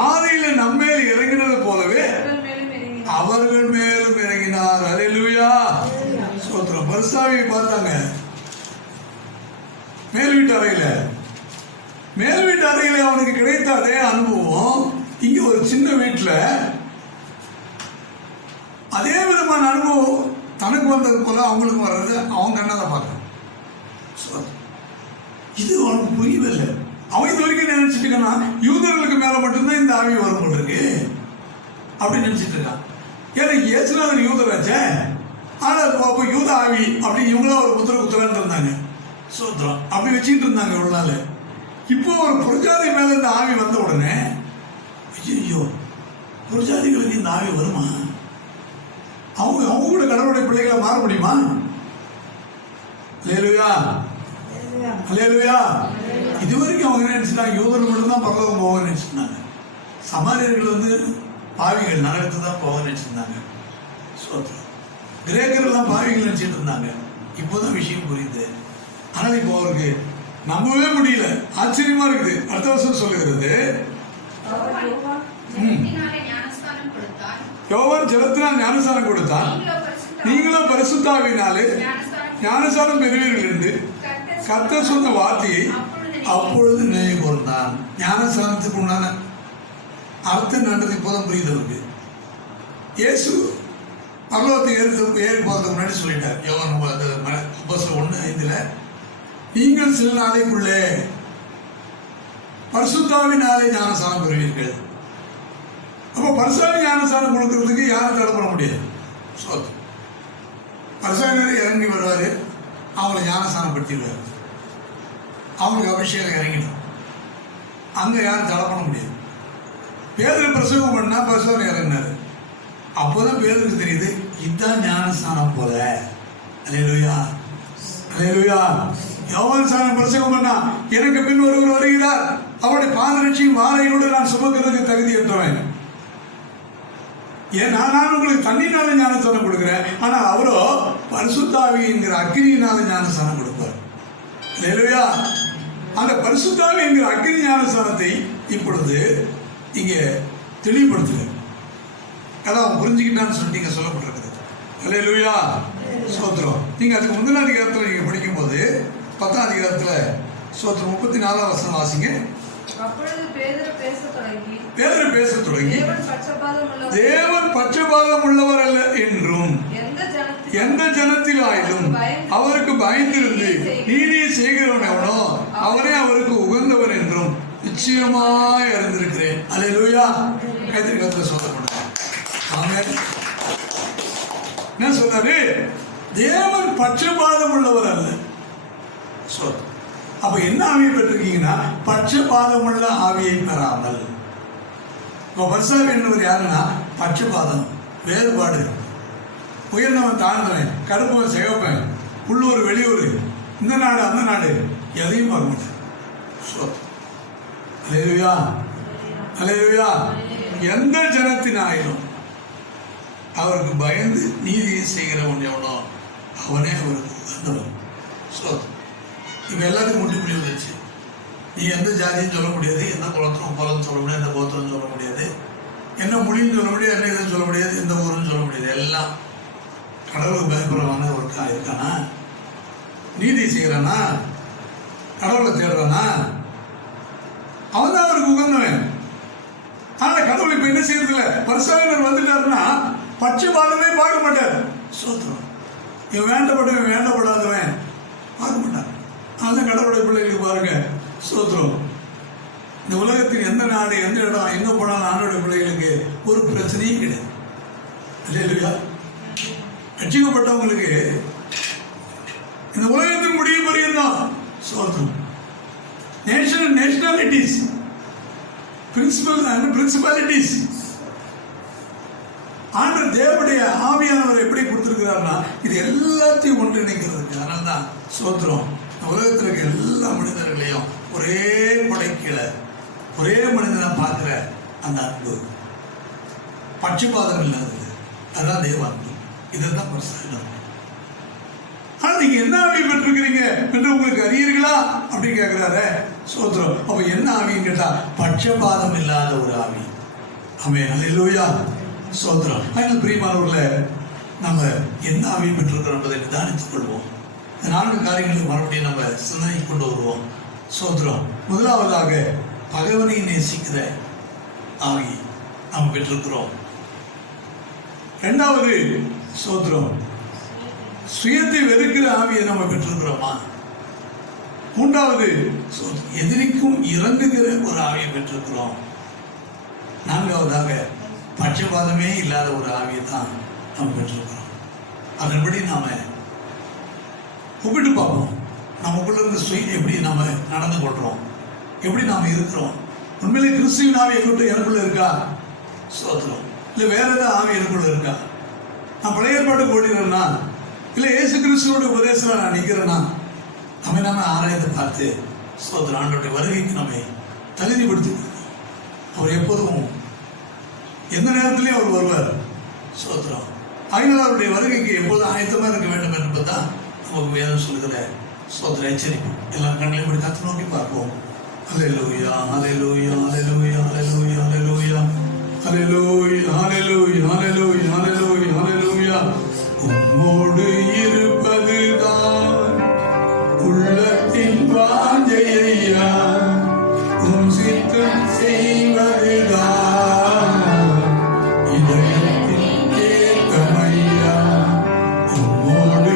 ஆதியில நம்மேல் இறங்கினது போலவே அவர்கள் மேலும் இறங்கினார். அல்லேலூயா. சோத்திரம். பரிசுத்த ஆவியை பார்த்தாங்க மேல் வீட்டு அறையில. மேல் வீட்டு அறையிலே அவனுக்கு கிடைத்த அதே அனுபவம் இங்க ஒரு சின்ன வீட்டில் அதே விதமான அனுபவம் தனக்கு வந்தது போல அவங்களுக்கு வர்றது அவங்க கண்ணால பார்க்கணும். இது அவனுக்கு புரியவில்லை. அவன் இது வரைக்கும் நினைச்சிட்டு இருக்கான் யூதர்களுக்கு மேல மட்டும்தான் இந்த ஆவி வரும் போல இருக்கு அப்படின்னு நினைச்சிட்டு இருக்கான். ஏன்னா இயேசுநாதர் யூதராச்சே. ஆனால் அப்போ யூத ஆவி அப்படி இவங்களும் ஒரு முத்திர குத்துறான்னு இருந்தாங்க. சோத்திரம் அப்படி வச்சுக்கிட்டு இருந்தாங்க இவ்வளவு நாள். இப்போ ஒரு புரஜாதி மேல இந்த ஆவி வந்த உடனே ஐயோ புரஜாதிகளுக்கு இந்த ஆவி வருமா? அவங்க கூட கடவுளுடைய பிள்ளைகளை மாற முடியுமா? அல்லேலூயா அல்லேலூயா. இது வரைக்கும் அவங்க நினைச்சிட்டாங்க யூதர்கள் மட்டும்தான் பரலோகம் போக நினைச்சிருந்தாங்க. சமாரியர்கள் வந்து பாவிகள் நரகத்துக்கு தான் போக நினைச்சிருந்தாங்க. சோத்திரம் கிரேக்கரெல்லாம் பாவிகள் நினைச்சிட்டு இருந்தாங்க. இப்போதான் விஷயம் புரியுது. ஆனால் இப்போ அவருக்கு நம்பவே முடியல. ஆச்சரியமா இருக்குது. அடுத்த வருஷம் சொல்லுகிறது யோவான் ஜலத்தினால் ஞானஸ்நானம் கொடுத்தான், நீங்களும் பரிசுத்தாவினாலே ஞானஸ்நானம் பெறுவீர்கள் என்று கர்த்தர் சொன்ன வார்த்தையை அப்பொழுது நினைவு கூர்ந்தான். ஞானஸ்நானத்துக்கு உண்டான அர்த்தம் நன்றது இப்போதான் புரியுது. இயேசு பரலோகத்தை ஏறி போறதுக்கு முன்னாடி சொல்லிட்டார். யோவான் 1:5 நீங்கள் சில நாளைக்குள்ளே பரிசுத்தாவினாலே ஞானஸ்நானம் பெறுவீர்கள். அப்போ பரிசுத்தாவி ஞானஸ்நானம் கொடுக்கறதுக்கு யாரும் தடை பண்ண முடியாது. பரிசுத்தாவினர் இறங்கி வருவாரு, அவங்களை ஞானஸ்நானம் படுத்திடுவார், அவங்களுக்கு அபிஷேகம் இறங்கிடும். அங்க யாரும் தடை பண்ண முடியாது. பேதர் பிரசவம் பண்ணா பரிசுத்தாவி இறங்கினாரு. அப்போதான் பேதருக்கு தெரியுது இதுதான் ஞானஸ்நானம் போல. அல்லேலூயா அல்லேலூயா. யோவான் ஸ்நானம் பிரசங்கம் பண்ணா எனக்கு பின் ஒருவர் வருகிறார், அவருடைய பாதரட்சியின் வாரையோடு நான் சுமக்கிறதுக்கு தகுதியற்றவன். ஏன் நான் உங்களுக்கு தண்ணினால ஞானஸ்தானம் கொடுக்கிறேன், ஆனால் அவரோ பரிசுத்தாவி என்கிற அக்கினியினால ஞானஸ்தானம் கொடுப்பார். அல்லேலூயா. அந்த பரிசுத்தாவி என்கிற அக்கினி ஞானஸ்தானத்தை இப்பொழுது இங்கே தெளிவுபடுத்துங்க. அதான் புரிஞ்சுக்கிட்டான்னு சொல்லி நீங்க சொல்லப்பட்டிருக்குது. அல்லேலூயா ஸ்தோத்திரம். நீங்க அதுக்கு முந்தின அதிகாரத்தில் நீங்க படிக்கும் போது 10ஆம் அதிகாரத்துல ஸ்தோத்திரம் 34ஆம் வசனம் வாசிங்க. அப்பொழுது பேதுரு பேசத் தொடங்கி தேவன் பட்சபாதம் உள்ளவர் அல்ல என்றும் எந்த ஜனத்திலாயிலும் அவருக்கு பயந்திருந்து நீதியை செய்கிறவன் எவனோ அவரே அவருக்கு உகந்தவர் என்றும் நிச்சயமாய் அறிந்திருக்கிறேன். அல்லேலூயா. கைத்திரி சொல்லப்படுறேன். என்ன சொன்னாரு? தேவன் பட்சபாதம் உள்ளவர் அல்ல. அப்ப என்ன ஆவியை பெற்றிருக்கீங்கன்னா பட்சபாதம் உள்ள ஆவியை பெறாமல். இப்போ பரிசுத்தாவி என்பவர் யாருன்னா பட்சபாதம், வேறுபாடு, உயர்ந்தவன் தாழ்ந்தவன், கருப்பவன் சிகப்பன், உள்ளூர் வெளியூர், இந்த நாடு அந்த நாடு எதையும் பார்க்க மாட்டார். அல்லேலூயா அல்லேலூயா. எந்த ஜனத்தினாயிலும் அவருக்கு பயந்து நீதியை செய்கிறவன் எவனோ அவனே அவருக்கு உகந்தவன். இவன் எல்லாத்துக்கும் முட்டி முடிவு வச்சு நீ எந்த ஜாதியும் சொல்ல முடியாது, எந்த குளத்திலும் குளம் சொல்ல முடியாது, எந்த கோத்திரம் சொல்ல முடியாது, என்ன மொழின்னு சொல்ல முடியாது, என்ன இதுன்னு சொல்ல முடியாது, எந்த ஊருன்னு சொல்ல முடியாது. எல்லாம் கடவுளுக்கு பயப்படுறவன ஒருத்தா இருக்கானா, நீதி செய்கிறானா, கடவுளை தேடுறானா, அவன் தான் அவருக்கு உகந்தவன். ஆனா கடவுள் இப்ப என்ன செய்யறதில்ல, பரிசுத்தர் வந்துட்டாருன்னா பட்சபாதமே பார்க்க மாட்டார். சோத்திரம். இவன் வேண்டப்பட்டவன் வேண்டப்படாதவன் பார்க்க மாட்டான். அதான் கடவுளுடைய பிள்ளைகளுக்கு பாருங்க சோத்திரம். இந்த உலகத்தின் எந்த நாடு எந்த இடம் எங்க போனாலும் ஆண்டோடைய பிள்ளைகளுக்கு ஒரு பிரச்சனையும் கிடையாது. இல்லையா? ரட்சிக்கப்பட்டவங்களுக்கு இந்த உலகத்தின் முடிவு பரியந்தான் சோத்திரம். நேஷனாலிட்டிஸ், பிரின்சிபாலிட்டிஸ் ஆண்டவர் தேவனுடைய ஆவியானவர் எப்படி கொடுத்திருக்கிறார்னா இது எல்லாத்தையும் ஒன்றிணைக்கிறதுக்கு. அதனால தான் சோத்திரம். உலகத்தில் இருக்க எல்லா மனிதர்களையும் ஒரே கொடைக்கீழ ஒரே மனிதனை பார்க்கிற அந்த அன்பு பட்சபாதம் இல்லாதது, அதான் தேவ அன்பு. இதுதான் பிரசாதம். ஆனா நீங்க என்ன ஆவி பெற்றிருக்கிறீங்க என்று உங்களுக்கு அறியீர்களா அப்படின்னு கேட்கிறாரு சோத்திரம். அப்ப என்ன ஆவின்னு கேட்டா பட்சபாதம் இல்லாத ஒரு ஆவி. ஆமென். அல்லேலூயா சோத்திரம். அதனால பிரியமானவர்கள நம்ம என்ன ஆவி பெற்றிருக்கிறோம் என்பதை நிதானித்துக் கொள்வோம். இந்த 4 காரியங்களை மறுபடியும் நம்ம சிந்தனை கொண்டு வருவோம். சோத்திரம். முதலாவதாக பகைவனை நேசிக்கிற ஆவி நாம் பெற்றிருக்கிறோம். இரண்டாவது சோத்திரம், சுயத்தை வெறுக்கிற ஆவியை நம்ம பெற்றிருக்கிறோமா? மூன்றாவது சோத்திரம், எதிரிக்கும் இறங்குகிற ஒரு ஆவியை பெற்றிருக்கிறோம். நான்காவதாக பட்சபாதமே இல்லாத ஒரு ஆவியை தான் நாம் பெற்றிருக்கிறோம். அதன்படி நாம ஒப்பிட்டு பார்ப்போம். நமக்குள்ள இருந்த சுய எப்படி நாம நடந்து கொள்றோம், எப்படி நாம இருக்கிறோம். உண்மையிலே கிறிஸ்துவின் ஆவி எனக்குள்ள இருக்கா? சோத்திரம். இல்லை வேற ஏதாவது ஆவி எனக்குள்ள இருக்கா? நான் பழைய ஏற்பாட்டுக்கு ஓடிக்கிறேன்னா, இல்லை இயேசு கிறிஸ்துவோட உபதேசத்தில் நான் நிற்கிறேன்னா, நாம ஆராய்ந்து பார்த்து சோத்திரம் ஆண்டவருடைய வருகைக்கு நம்மை தகுதிப்படுத்தி, அவர் எப்போதும் எந்த நேரத்திலையும் அவர் வருவார். சோத்திரம். ஆகினால் அவருடைய வருகைக்கு எப்போதும் ஆயத்தமாக இருக்க வேண்டும் என்பதுதான் நமக்கு வேதம் சொல்கிற சோத்திர எச்சரிக்கை. எல்லாம் கண்களையும் இப்படி கத்து நோக்கி பார்ப்போம். அல்லேலூயா, அல்லேலூயா, அல்லேலூயா, அல்லேலூயா, அல்லேலூயா, அல்லேலூயா, அல்லேலூயா, அல்லேலூயா, அல்லேலூயா, அல்லேலூயா. உம்மோடு இருப்பதுதான் உள்ளத்தின் வாஞ்சையா, உம் சித்தம் செய்வதுதான் இதயத்தின் ஏக்கமையா. உம்மோடு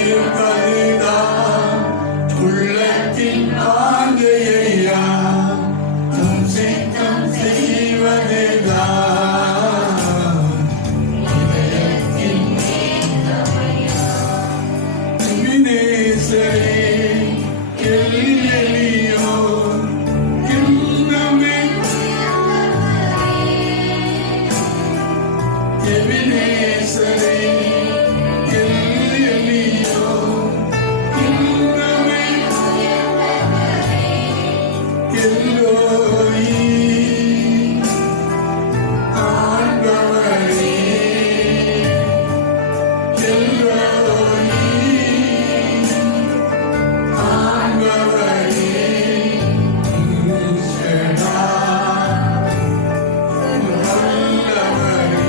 இருப்பதுதான் உள்ளத்தின் வாஞ்சையா, உம் சித்தம் செய்வதுதான் இதயத்தின் ஏக்கமையா. எபினேசரே, எல்லையோர் இன்னுமே, எபினேசரே, எல்லையோர் இன்னுமே, எல்லோரி ஆண்டவரே, எல்லோரி ஆண்டவரே, ஈஸ்வரா வல்லவரே,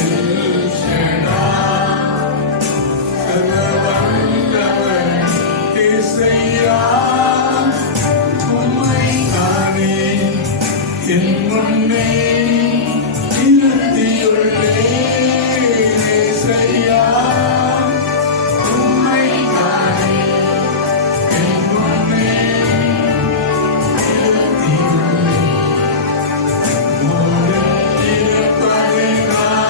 ஈஸ்வரா சர்வவல்லவரே, இசையா உம்மைத்தானே என் முன்னே நிறுத்தியுள்ளேன். இசையா உம்மைத்தானே என் முன்னே நிறுத்தியுள்ளேன். உம்மோடு இருப்பதுதான்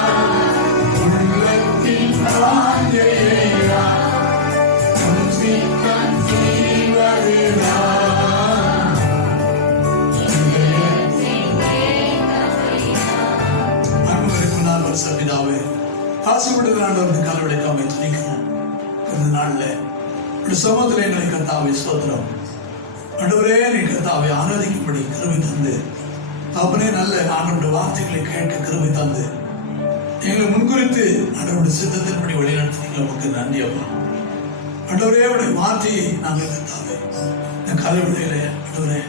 உள்ளத்தின் வாஞ்சையா, உம் சித்தம் செய்வதுதான் அன்புக்குள்ளார் வருஷப்பிதாவே, ஆசைப்படுகிற ஆண்டவருக்கு காலவடைக்காம துணிக்கிறோம். இந்த நாள்ல ஒரு சமூகத்தில் எங்களை கத்தாவை ஸ்தோத்திரம். ஆண்டவரே, நீ கத்தாவை ஆராதிக்கும்படி கிருபை தந்து, அவனே நல்ல ஆண்டவருடைய வார்த்தைகளை கேட்க கிருபை தந்து, எங்களை முன்குறித்து ஆண்டவருடைய சித்தத்தின்படி வழிநடத்தினீங்க. நமக்கு நன்றி அப்பா. ஆண்டவரே, உடைய வார்த்தையை நாங்கள் கத்தாவே இந்த கலைவிடையில ஆண்டவரே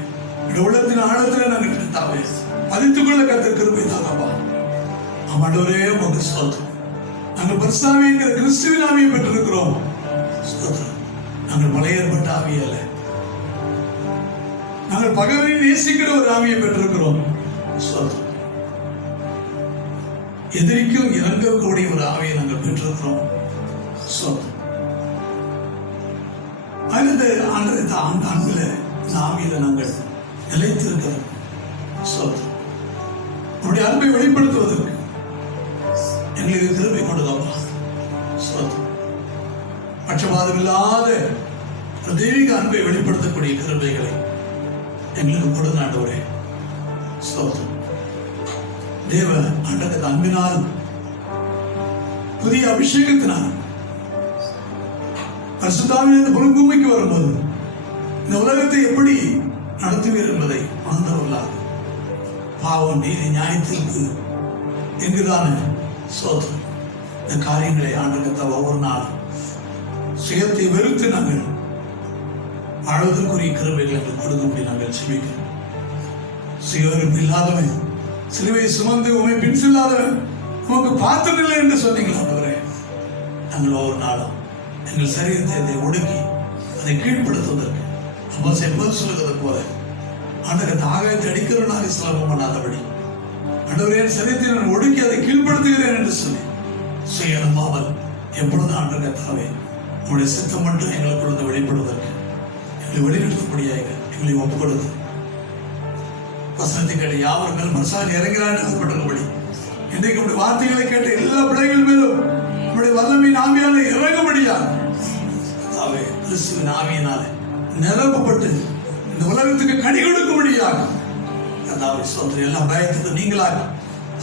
என்னுடைய உள்ளத்தின் ஆழத்தில் நாங்கள் கத்தாவே பதித்துக் கொள்ள கத்த கிருபை தாங்கப்பா. ஆண்டவரே, உமக்கு ஸ்தோத்திரம். நாங்கள் பரிசுத்த என்கிற கிறிஸ்துவின் ஆவியை பெற்றிருக்கிறோம். ஸ்தோத்திரம். நாங்கள் பழைய ஏற்பட்ட ஆவி அல்ல, நாங்கள் பகைவனை நேசிக்கிற ஒரு ஆவியை பெற்றிருக்கிறோம். ஸ்தோத்திரம். எதிரிக்கும் இறங்கக்கூடிய ஒரு ஆவியை நாங்கள் பெற்றிருக்கிறோம். ஸ்தோத்திரம். அந்த அன்பில் இந்த ஆவியில நாங்கள் நிலைத்திருக்கிறோம். ஸ்தோத்திரம். உன்னுடைய அன்பை வெளிப்படுத்துவதற்கு எங்களுக்கு கிருபை கொண்டதப்பா. ஸ்தோத்திரம். பட்சபாதம் இல்லாத ஒரு தெய்வீக அன்பை வெளிப்படுத்தக்கூடிய கிருபைகளை எங்களுக்கு கொடுத்த ஆண்டவரே. ஸ்தோத்திரம். தேவ ஆண்டகத்தை அன்பினால் புதிய அபிஷேகத்தினால் பரிசுத்தாவிலிருந்து பூமிக்கு வரும்போது இந்த உலகத்தை எப்படி நடத்துவீர் என்பதை உணர்ந்தவர்களாக பாவம், நீதி, நியாயத்திற்கு எங்குதான சோதனை இந்த காரியங்களை ஆண்டகத்தை ஒவ்வொரு நாளும் சுயத்தை வெறுத்து நாங்கள் ஆழ்வதற்குரிய கிருபைகளை எங்களுக்கு கொடுக்கும்படி நாங்கள் செபிக்கிறோம். சுயவெறுப்பு இல்லாதவன், சிலுவை சுமந்து உமை பின் செல்லாதவன் உமக்கு பார்த்ததில்லை என்று சொன்னீங்களா ஆண்டவரே. நாங்கள் ஒவ்வொரு நாளும் எங்கள் சரீரத்தை அதை ஒடுக்கி அதை கீழ்ப்படுத்துவதற்கு அப்போ செப்பல் சொல்லுகிறது போல ஆண்டவர் ஆகாயத்தை அடிக்கிறவனாக சுலபம் பண்ணாதபடி ஆண்டவரே சரீரத்தை நான் ஒடுக்கி அதை கீழ்படுத்துகிறேன் என்று சொல்லி சுயநமாமல் எப்பொழுது ஆண்டவர் கர்த்தாவே உங்களுடைய சித்தம் மட்டும் எங்களுக்குள்ள வெளிப்படுவதற்கு எங்களை வழிநடத்தபடியாக எங்களை ஒப்புக்கொடுது வசனத்தை கேட்ட யாவர் மேல் மனசால் இறங்கிறான்னு எழுதப்பட்டிருக்கபடி இன்றைக்கு உடைய வார்த்தைகளை கேட்ட எல்லா பிள்ளைகள் மேலும் உங்களுடைய வல்லமையின் ஆவியால இறங்கும்படியாக கர்த்தாவே கிறிஸ்துவின் ஆவியினாலே நிரப்பப்பட்டு இந்த உலகத்துக்கு கனி கொடுக்கும்படியாக கர்த்தாவே சொல்ற எல்லா பயத்துக்கும் நீங்களாக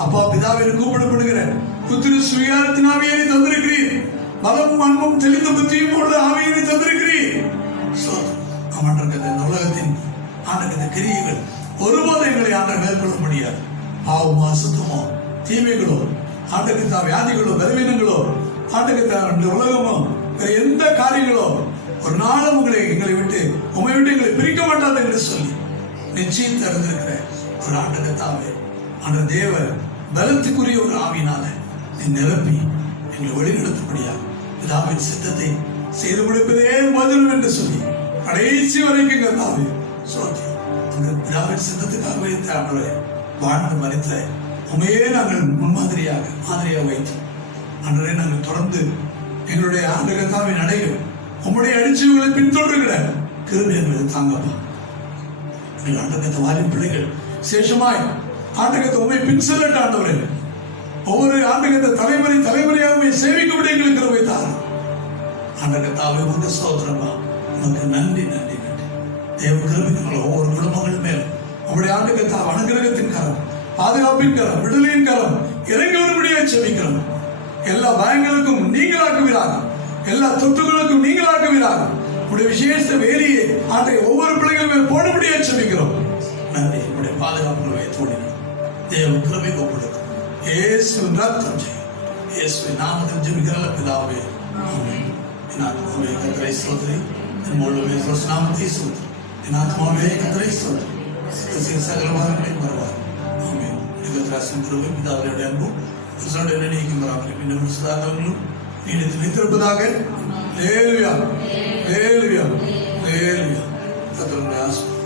அப்பா பிதாவை கூப்பிடப்படுகிற புத்திர சுவிகாரத்தின் ஆவியை தந்திருக்கிறீர். பலமும் அன்பும் தெளிந்த புத்தியும் உள்ள ஆவியை தந்திருக்கிறீர். இந்த உலகத்தின் ஆண்டகத்த கிரியைகள் ஒருபோது எங்களை ஆண்ட மேற்கொள்ள முடியாது. பாவமோ அசுத்தமோ தீமைகளோ ஆண்டகத்தா வியாதிகளோ பலவீனங்களோ ஆண்டகத்தா இந்த உலகமோ வேற எந்த காரியங்களோ ஒரு நாளும் எங்களை விட்டு உண்மை விட்டு எங்களை பிரிக்க மாட்டாது என்று சொல்லி நிச்சயம் திறந்திருக்கிற ஒரு ஆண்டகத்தாவே அந்த தேவ பலத்துக்குரிய ஒரு ஆவியினால நிரப்பி எங்களை வழிநடத்தபடியா பிதாவின் சித்தத்தை செய்து முடிப்பதே முதலும் என்று சொல்லி கடைசி வரைக்கும் கர்த்தாவே சோதி அந்த பிதாவின் சித்தத்துக்காக வைத்த ஆண்டவரே வாழ்ந்து மறித்த உண்மையே நாங்கள் மாதிரியாக வைத்து ஆண்டவரே நாங்கள் தொடர்ந்து எங்களுடைய ஆண்டகத்தாவை நடைகள் உம்முடைய அடிச்சுகளை பின்தொடர்கிற கிருபை எங்களுக்கு தாங்கப்பா. எங்கள் ஆண்டகத்தை வாலின் பிள்ளைகள் சேஷமாய் ஆண்டகத்தை உண்மை பின் செல்லட்ட ஆண்டவரே ஒவ்வொரு ஆண்டகத்தை தலைமுறையாகவே சேவிக்கப்பட எங்களுக்கு கிருபை தாரும். ஆண்டகத்தாவை உங்க சோதரமா உனக்கு நன்றி நன்றி நன்றி. தேவ கிருபைகள் ஒவ்வொரு குடும்பங்கள் மேலும் உங்களுடைய ஆண்டகத்தாவை அனுகிரகத்தின் கரம் பாதுகாப்பின் கரம் விடுதலையின் கரம் இறங்கி வரும்படியாக செபிக்கிறோம். எல்லா பயங்களுக்கும் நீங்களாக்குவீராக, எல்லா தொற்றுகளுக்கும் நீங்களாக்குவீராக. உடைய விசேஷ வேலையை ஆட்டை ஒவ்வொரு பிள்ளைகள் மேல் போடும்படியாக செபிக்கிறோம். நன்றி. உடைய பாதுகாப்பு வைத்தோடினோம். தேவ கிருபை ஒப்புடுக்கும். இயேசுவின் ரத்தம் செய்யும். இயேசுவின் நாமத்தில் ஜெபிக்கிறல்ல பிதாவே. ஆமென். என் ஆத்மாவே கர்த்தரை ஸ்தோத்திரி. என் முழுமே நாமத்தை ஸ்தோத்திரி. என் ஆத்மாவே கர்த்தரை ஸ்தோத்திரி. சகல வாரங்களையும் வருவார். ஆமென். கர்த்தராசின் கிருபை பிதாவுடைய அன்பும் கிறிஸ்துவுடைய நீக்கும் வராமல் இன்னும் சதாகாலங்களும் நீடித்து நிலைத்திருப்பதாக. ஹல்லேலூயா ஹல்லேலூயா ஹல்லேலூயா. கர்த்தருடைய ஆசீர்வாதம்